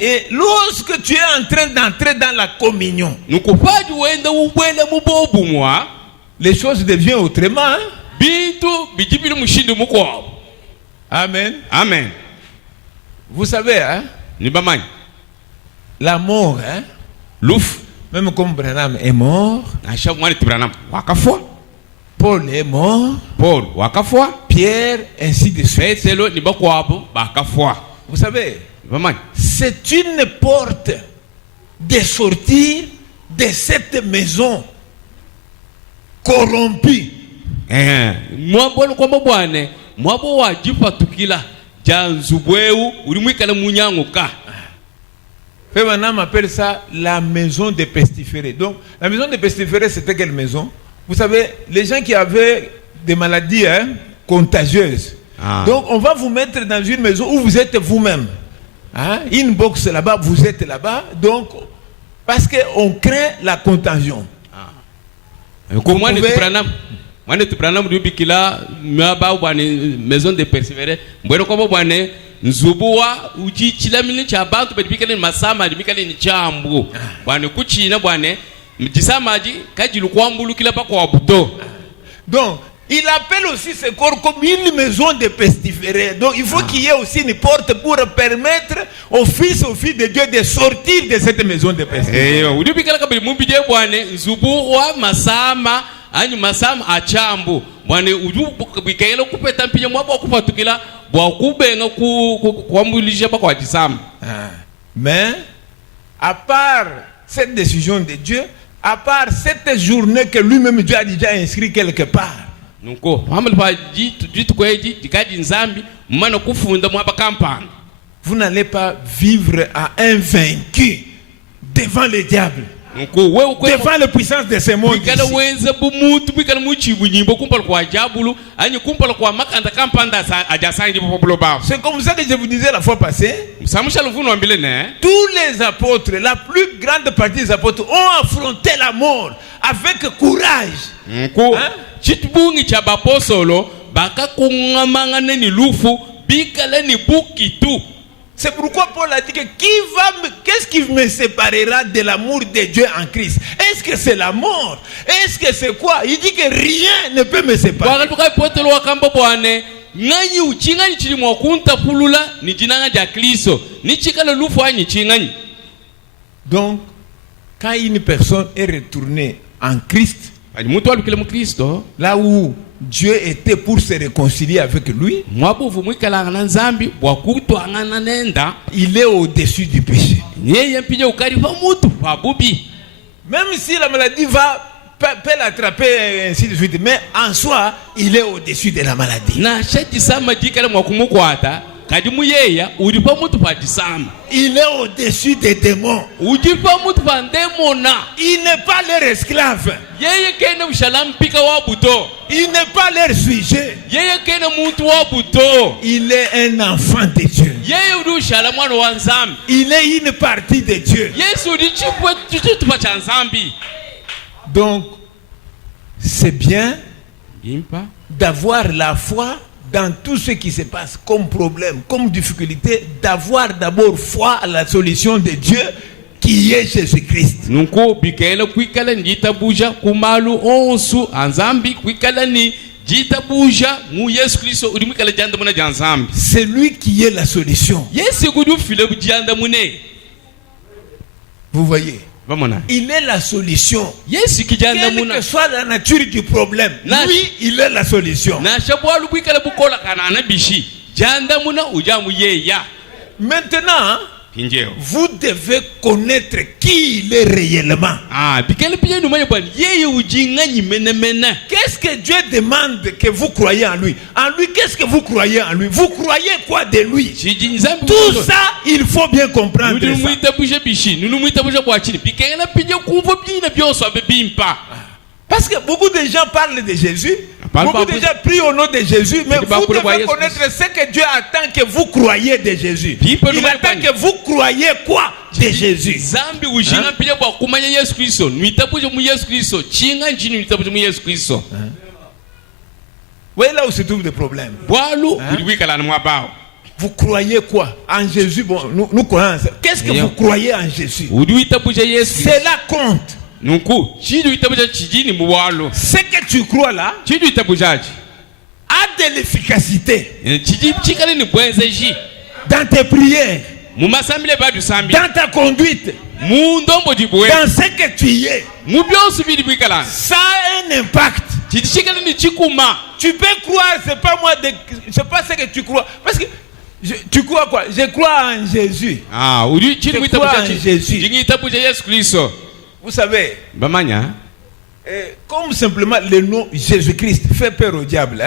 Et lorsque tu es en train d'entrer dans la communion, les choses deviennent autrement. Hein? Amen. Amen. Vous savez, hein? La mort, hein? Même comme Branham est mort, Paul est mort, Pierre, ainsi de suite. Vous savez, c'est une porte de sortir de cette maison corrompue. Branham appelle ça la maison des pestiférés. Donc, la maison des pestiférés, c'était quelle maison? Vous savez, les gens qui avaient des maladies contagieuses. Donc, on va vous mettre dans une maison où vous êtes vous-même. Hein? Une box là-bas, vous êtes là-bas. Donc, parce qu'on craint la contagion. Maison de persévérer. Nzubuwa uji chilamini cha bantu bedibikale masama dibikale ni chambu bwana kuchina bwana mtisamaji kajilu kwambulu kila pa kwa buto. Donc il appelle aussi ce corps comme une maison de pestiférés. Donc il faut qu'il y ait aussi une porte pour permettre aux fils de Dieu de sortir de cette maison de pestiférés. Udibikala kabili mubije bwana nzubuwa masama anyu masama achambu bwana uju bikayelo kupeta mpije mwabo kupatukila. Mais à part cette décision de Dieu, à part cette journée que lui-même Dieu a déjà inscrit quelque part, vous n'allez pas vivre à un vaincu devant le diable, devant la puissance de ce monde. C'est comme ça que je vous disais la fois passée. Tous les apôtres, la plus grande partie des apôtres ont affronté la mort avec courage. C'est pourquoi Paul a dit que qu'est-ce qui me séparera de l'amour de Dieu en Christ? Est-ce que c'est la mort? Est-ce que c'est quoi? Il dit que rien ne peut me séparer. Donc, quand une personne est retournée en Christ, là où Dieu était pour se réconcilier avec lui, il est au-dessus du péché. Même si la maladie peut l'attraper, ainsi de suite, mais en soi, il est au-dessus de la maladie. Il est au-dessus des démons. Il n'est pas leur esclave. Il n'est pas leur sujet. Il est un enfant de Dieu. Il est une partie de Dieu. Donc, c'est bien d'avoir la foi dans tout ce qui se passe comme problème, comme difficulté, d'avoir d'abord foi à la solution de Dieu qui est Jésus-Christ. C'est lui qui est la solution. Vous voyez? Il est la solution. Quelle que soit la nature du problème, lui, il est la solution. Maintenant, vous devez connaître qui il est réellement. Qu'est-ce que Dieu demande que vous croyez en lui? En lui, qu'est-ce que vous croyez en lui? Vous croyez quoi de lui? Tout ça, il faut bien comprendre ça. Parce que beaucoup de gens parlent de Jésus, beaucoup de gens prient au nom de Jésus, mais vous devez connaître ce que Dieu attend que vous croyez de Jésus. Il attend que vous croyez quoi de Jésus? Voyez là où se trouve le problème. Vous croyez quoi en Jésus? Bon, nous croyons. Qu'est-ce que vous croyez en Jésus? Cela compte. Ce que tu crois là a de l'efficacité dans tes prières, dans ta conduite, dans ce que tu y es. Ça a un impact. Tu peux croire, c'est pas moi, c'est pas ce que tu crois. Parce que tu crois quoi? Je crois en Jésus. Je crois en Jésus. Vous savez, comme simplement le nom Jésus-Christ fait peur au diable.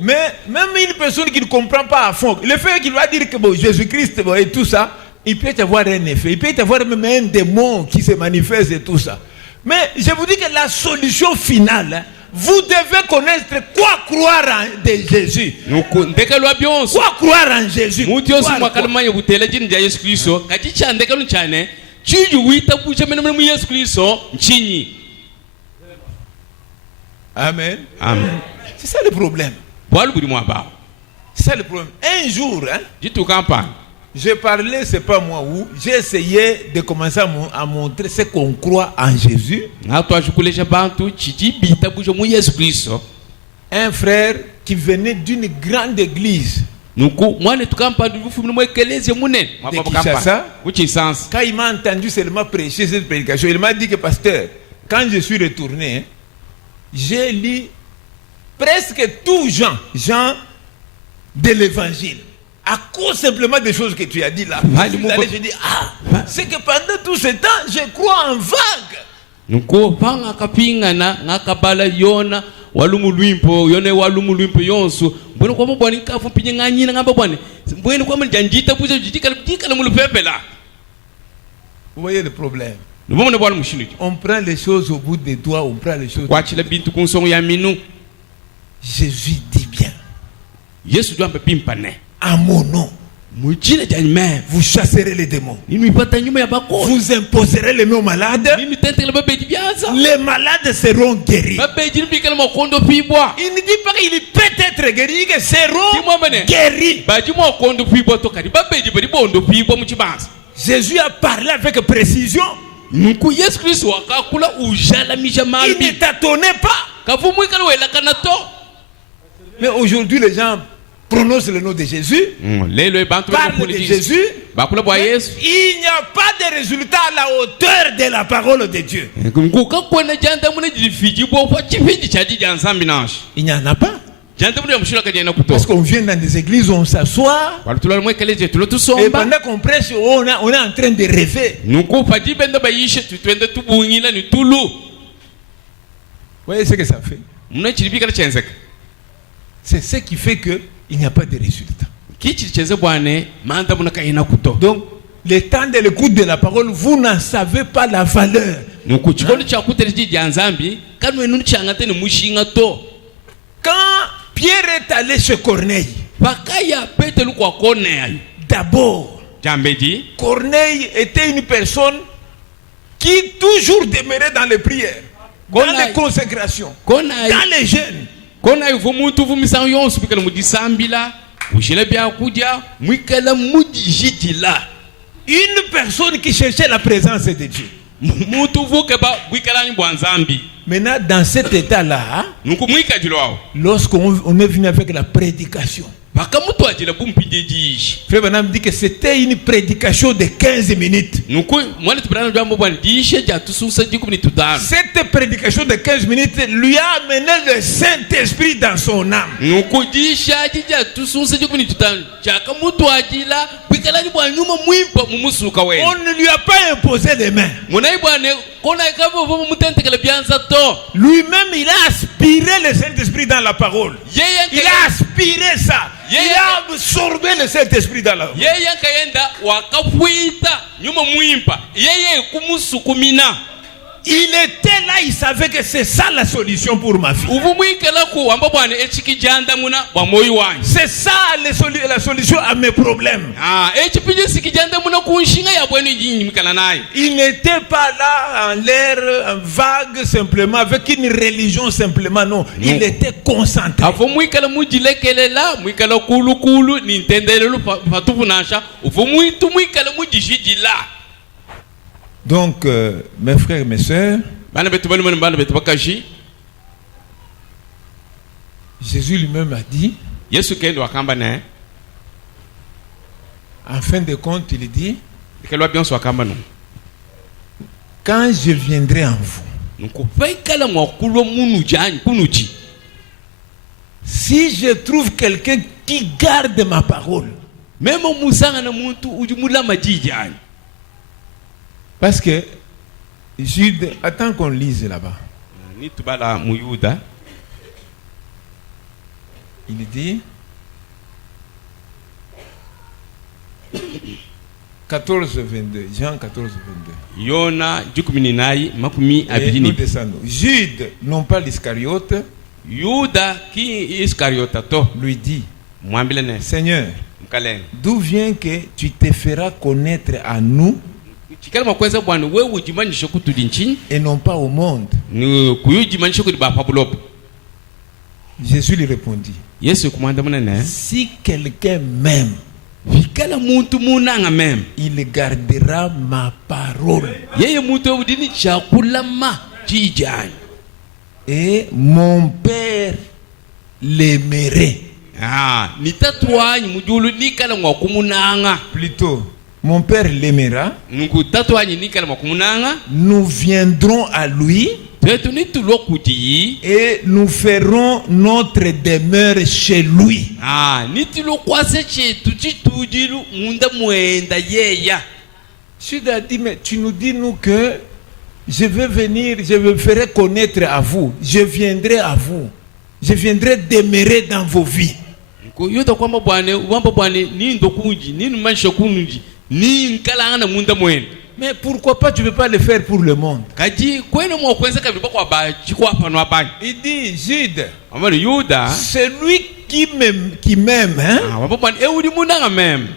Mais même une personne qui ne comprend pas à fond, le fait qu'il va dire que bon, Jésus-Christ et tout ça, il peut y avoir un effet, il peut y avoir même un démon qui se manifeste et tout ça. Mais je vous dis que la solution finale, vous devez connaître quoi croire en Jésus. Quoi croire en Jésus? Amen. Amen. C'est ça le problème. C'est ça le problème. Un jour, je parlais, c'est pas moi où, j'ai essayé de commencer à montrer ce qu'on croit en Jésus. Un frère qui venait d'une grande église de Kinshasa, quand il m'a entendu seulement prêcher cette prédication, il m'a dit que pasteur, quand je suis retourné, j'ai lu presque tous Jean de l'évangile. À cause simplement des choses que tu as dit là. Je dis, c'est que pendant tout ce temps, je crois en vague. Vous voyez le problème. On prend les choses au bout des doigts, on prend les choses. Jésus dit bien. À mon nom, vous chasserez les démons. Vous imposerez les mains aux malades. Les malades seront guéris. Il ne dit pas qu'il peut être guéri, ils seront guéris. Jésus a parlé avec précision. Il ne t'attendait pas. Mais aujourd'hui, les gens prononcent le nom de Jésus, parlent de Jésus, mais il n'y a pas de résultat à la hauteur de la parole de Dieu. Il n'y en a pas. Parce qu'on vient dans des églises où on s'assoit, et pendant qu'on prêche, on est en train de rêver. Vous voyez ce que ça fait? C'est ce qui fait qu'il n'y a pas de résultat. Donc, le temps de l'écoute de la parole, vous n'en savez pas la valeur. Quand Pierre est allé chez Corneille, d'abord, Corneille était une personne qui toujours demeurait dans les prières, dans les consécrations, dans les jeûnes. Une personne qui cherchait la présence de Dieu. Maintenant, dans cet état-là, lorsqu'on est venu avec la prédication, Frère Branham dit que c'était une prédication de 15 minutes. Cette prédication de 15 minutes lui a amené le Saint-Esprit dans son âme. On ne lui a pas imposé les mains. Lui-même, il a aspiré le Saint-Esprit dans la parole. Il a aspiré ça. il a absorbé le Saint-Esprit dans la vie. Yeye kaenda wakafuita nyuma muimpa. Yeye kumusukumina. Il était là, il savait que c'est ça la solution pour ma fille. C'est ça la solution à mes problèmes. Il n'était pas là en l'air, en vague simplement, avec une religion simplement, non. Il était concentré. Donc, mes frères et mes sœurs, Jésus lui-même a dit, en fin de compte, il dit, quand je viendrai en vous, si je trouve quelqu'un qui garde ma parole, parce que Jude, attends qu'on lise là-bas. Il dit 14-22, Jean 14-22. Et nous descendons. Jude, non pas l'Iscariote, lui dit, Seigneur, d'où vient que tu te feras connaître à nous et non pas au monde? Jésus lui répondit, si quelqu'un m'aime, il gardera ma parole. Et mon Père l'aimerait. Plutôt, mon Père l'aimera. Nous viendrons à lui et nous ferons notre demeure chez lui. Jude a dit, mais tu nous dis nous que je vais venir, je me ferai connaître à vous, je viendrai à vous, je viendrai demeurer dans vos vies. Mais pourquoi pas tu ne veux pas le faire pour le monde? Il dit, Jude, celui qui m'aime, hein,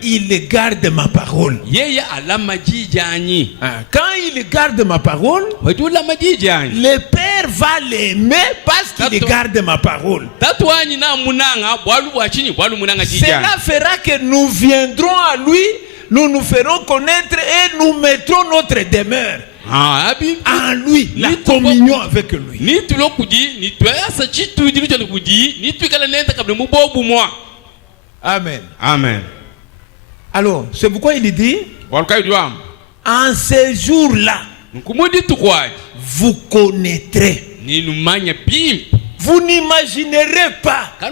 il garde ma parole. Quand il garde ma parole, le Père va l'aimer parce qu'il garde ma parole. Cela fera que nous viendrons à lui, nous nous ferons connaître et nous mettrons notre demeure en lui, la communion avec lui. Amen. Amen. Alors, c'est pourquoi il dit, en ce jour-là, vous connaîtrez. Vous n'imaginerez pas. Quand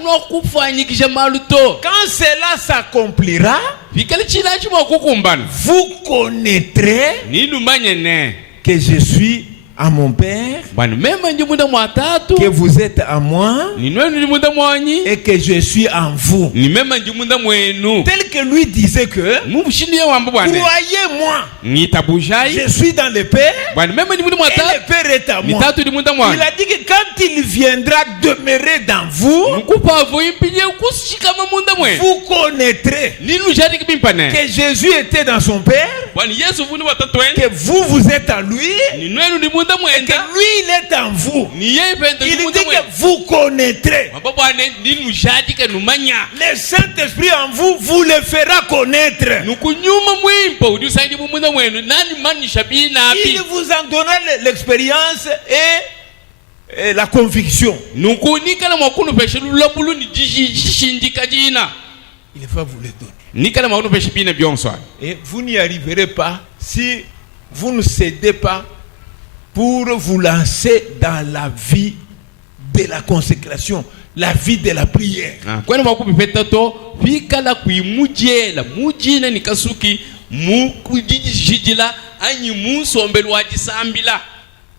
cela s'accomplira, vous connaîtrez que je suis à mon Père, que vous êtes à moi et que je suis en vous. Tel que lui disait que, croyez-moi, je suis dans le Père et le Père est à moi. Il a dit que quand il viendra demeurer dans vous, vous connaîtrez que Jésus était dans son Père, que vous êtes à lui et que lui il est en vous. Il dit que vous connaîtrez. Le Saint-Esprit en vous, vous le fera connaître. Il vous en donnera l'expérience et la conviction. Il va vous le donner. Et vous n'y arriverez pas si vous ne cédez pas pour vous lancer dans la vie de la consécration, la vie de la prière.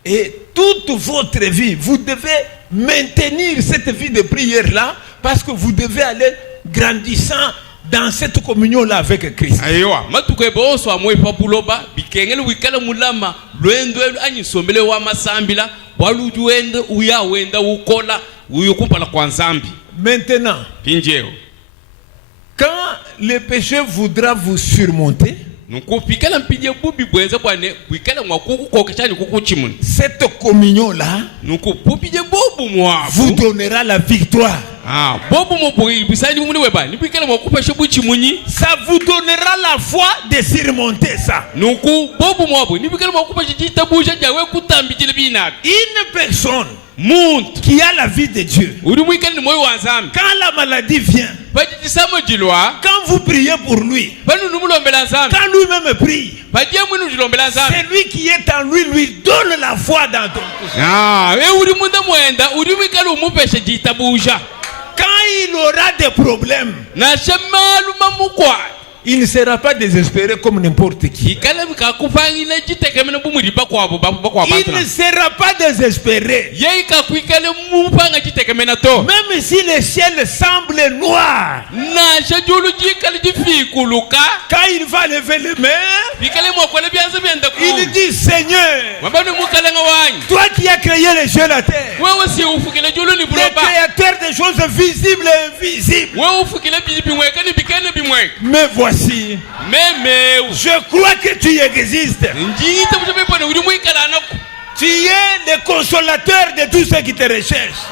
Et toute votre vie, vous devez maintenir cette vie de prière-là parce que vous devez aller grandissant dans cette communion-là avec Christ. Ayiwa, matuke boso amwe pa buloba bikengele wikala mulama lwendo anyi sombele wa masambila waluju wenda uya wenda ukola uyukumpala kwa nzambi. Maintenant, Pinjeo. quand le péché voudra vous surmonter, cette communion-là vous donnera la victoire. Ça vous donnera la foi de surmonter ça. Une personne qui a la vie de Dieu, quand la maladie vient, quand vous priez pour lui, quand lui-même prie, celui qui est en lui donne la foi dans ton cœur. Quand il aura des problèmes, il ne sera pas désespéré comme n'importe qui. Il ne sera pas désespéré. Même si le ciel semble noir, quand il va lever les mains, il dit Seigneur, toi qui as créé les cieux et la terre, le créateur des choses visibles et invisibles, mais voici, je crois que tu existes. Tu es le consolateur de tous ceux qui te recherchent.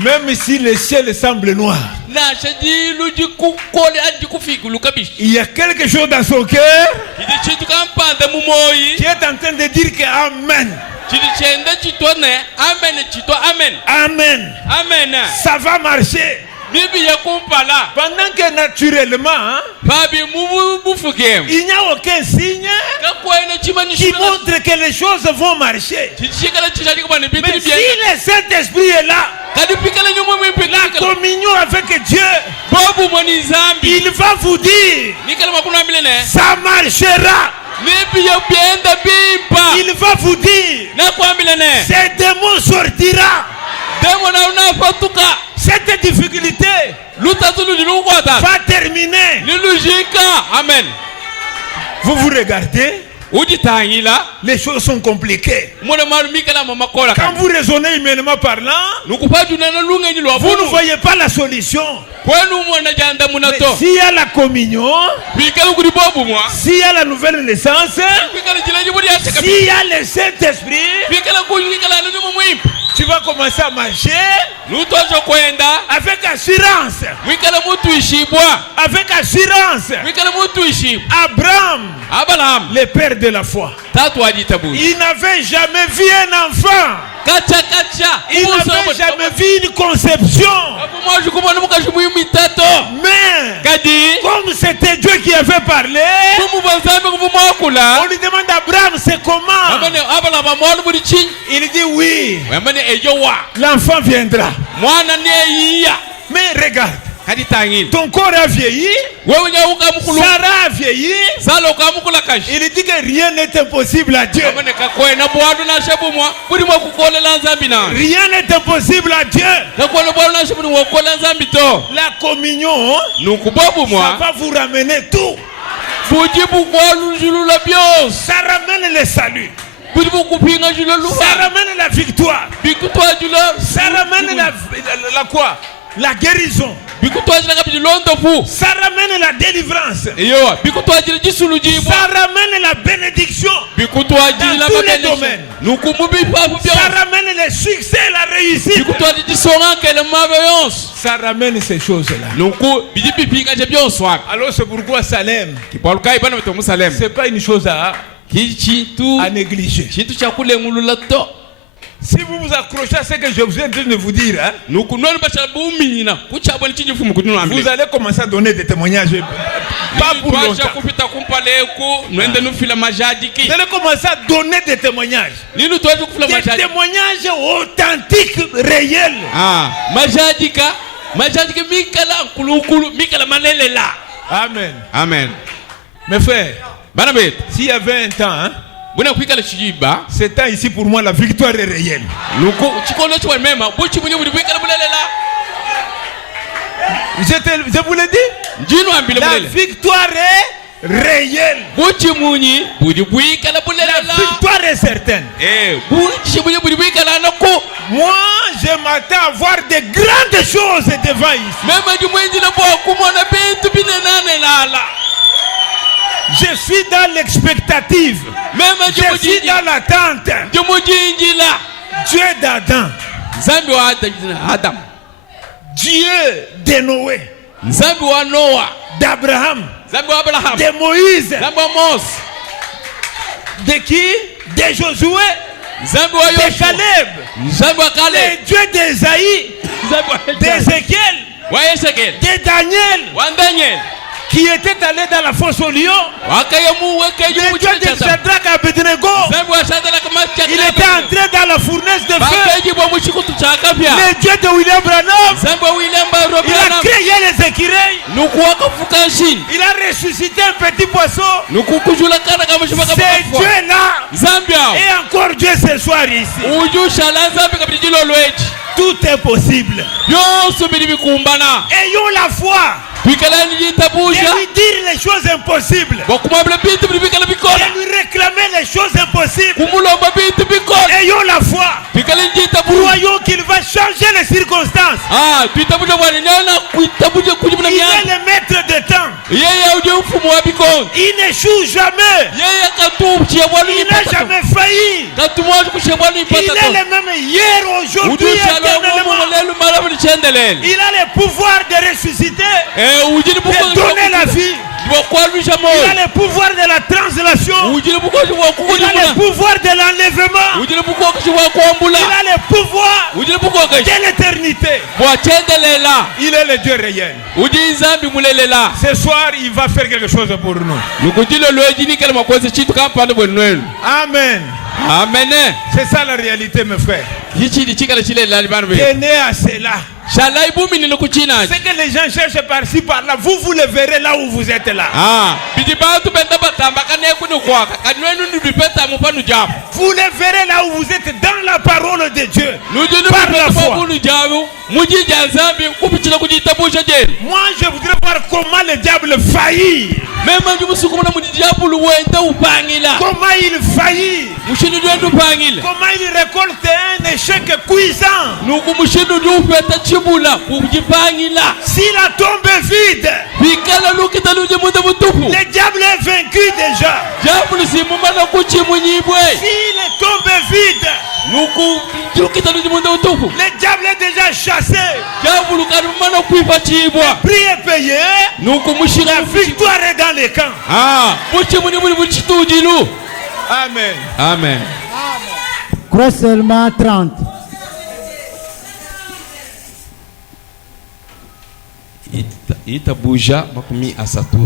Même si le ciel semble noir, il y a quelque chose dans son cœur qui est en train de dire que Amen. Amen. Amen. Ça va marcher. Pendant que naturellement, il n'y a aucun signe qui montre que les choses vont marcher. Mais si le Saint-Esprit est là, la communion avec Dieu, il va vous dire, ça marchera. Il va vous dire, ces démons sortira. Cette difficulté va terminer. Amen. Vous vous regardez, les choses sont compliquées. Quand vous raisonnez humainement parlant, vous ne voyez pas la solution. Mais s'il y a la communion, s'il y a la nouvelle naissance, s'il y a le Saint-Esprit, tu vas commencer à marcher avec assurance. Avec assurance. Abraham, le père de la foi, il n'avait jamais vu un enfant. Il n'avait jamais vu une conception. Mais comme c'était Dieu qui avait parlé, on lui demande à Abraham, c'est comment? Il dit oui, l'enfant viendra. Mais regarde, ton corps a vieilli, Sarah a vieilli. Il dit que rien n'est impossible à Dieu. Rien n'est impossible à Dieu. La communion, ça va vous ramener tout. Ça ramène le salut. Ça ramène la victoire. Ça ramène la quoi? La guérison. Ça ramène la délivrance. Ça ramène la bénédiction dans tous les domaines. Ça ramène le succès, la réussite. Ça ramène ces choses-là. Alors c'est pourquoi Salem, c'est pas une chose à négliger. Si vous vous accrochez à ce que je vous ai de vous dire, hein, vous allez commencer à donner des témoignages. Pas pour longtemps. Vous allez commencer à donner des témoignages. Des témoignages authentiques, réels. Amen. Amen. Mes frères, s'il y avait un temps, hein, c'est temps ici pour moi, la victoire est réelle. Je vous l'ai dit. La victoire est réelle. La victoire est certaine. Moi, je m'attends à voir de grandes choses devant ici. Je suis dans l'expectative. Je suis dans l'attente. Dieu d'Adam. Dieu de Noé. D'Abraham. De Moïse. De qui? De Josué. De Caleb. Le Dieu d'Esaïe. D'Ézéchiel. De Daniel. Qui était allé dans la fosse au lion. Le Dieu de Shadrach et Abednego. Il était entré dans la fournaise de feu. Le Dieu de William Branham. Il a créé les écureuils. Il a ressuscité un petit poisson. C'est Dieu là. Et encore Dieu ce soir ici. Tout est possible. Ayons la foi. Et lui dire les choses impossibles. Et lui réclamer les choses impossibles. Ayons la foi. Croyons qu'il va changer les circonstances. Il est le maître de temps. Il n'échoue jamais. Il n'a jamais failli. Il est le même hier, aujourd'hui et éternellement. Il a le pouvoir de ressusciter. De donner la vie. Il a le pouvoir de la translation. Il a le pouvoir de l'enlèvement. Il a le pouvoir de l'éternité. Il est le Dieu réel. Ce soir, il va faire quelque chose pour nous. Amen. Amen. C'est ça la réalité, mes frères. Tenez à cela. Ce que les gens cherchent par-ci par-là, vous le verrez là où vous êtes là. Vous le verrez là où vous êtes dans la parole de Dieu. Par la foi. Moi, je voudrais voir comment le diable faillit. Comment il faillit. Comment il récolte un échec cuisant. Si la tombe est vide, le diable est vaincu déjà. Si la tombe est vide, le diable est déjà chassé. Le prix est payé. La victoire est dans les camps. Amen. Amen. Crois seulement 30. Itabuja makumi asatu.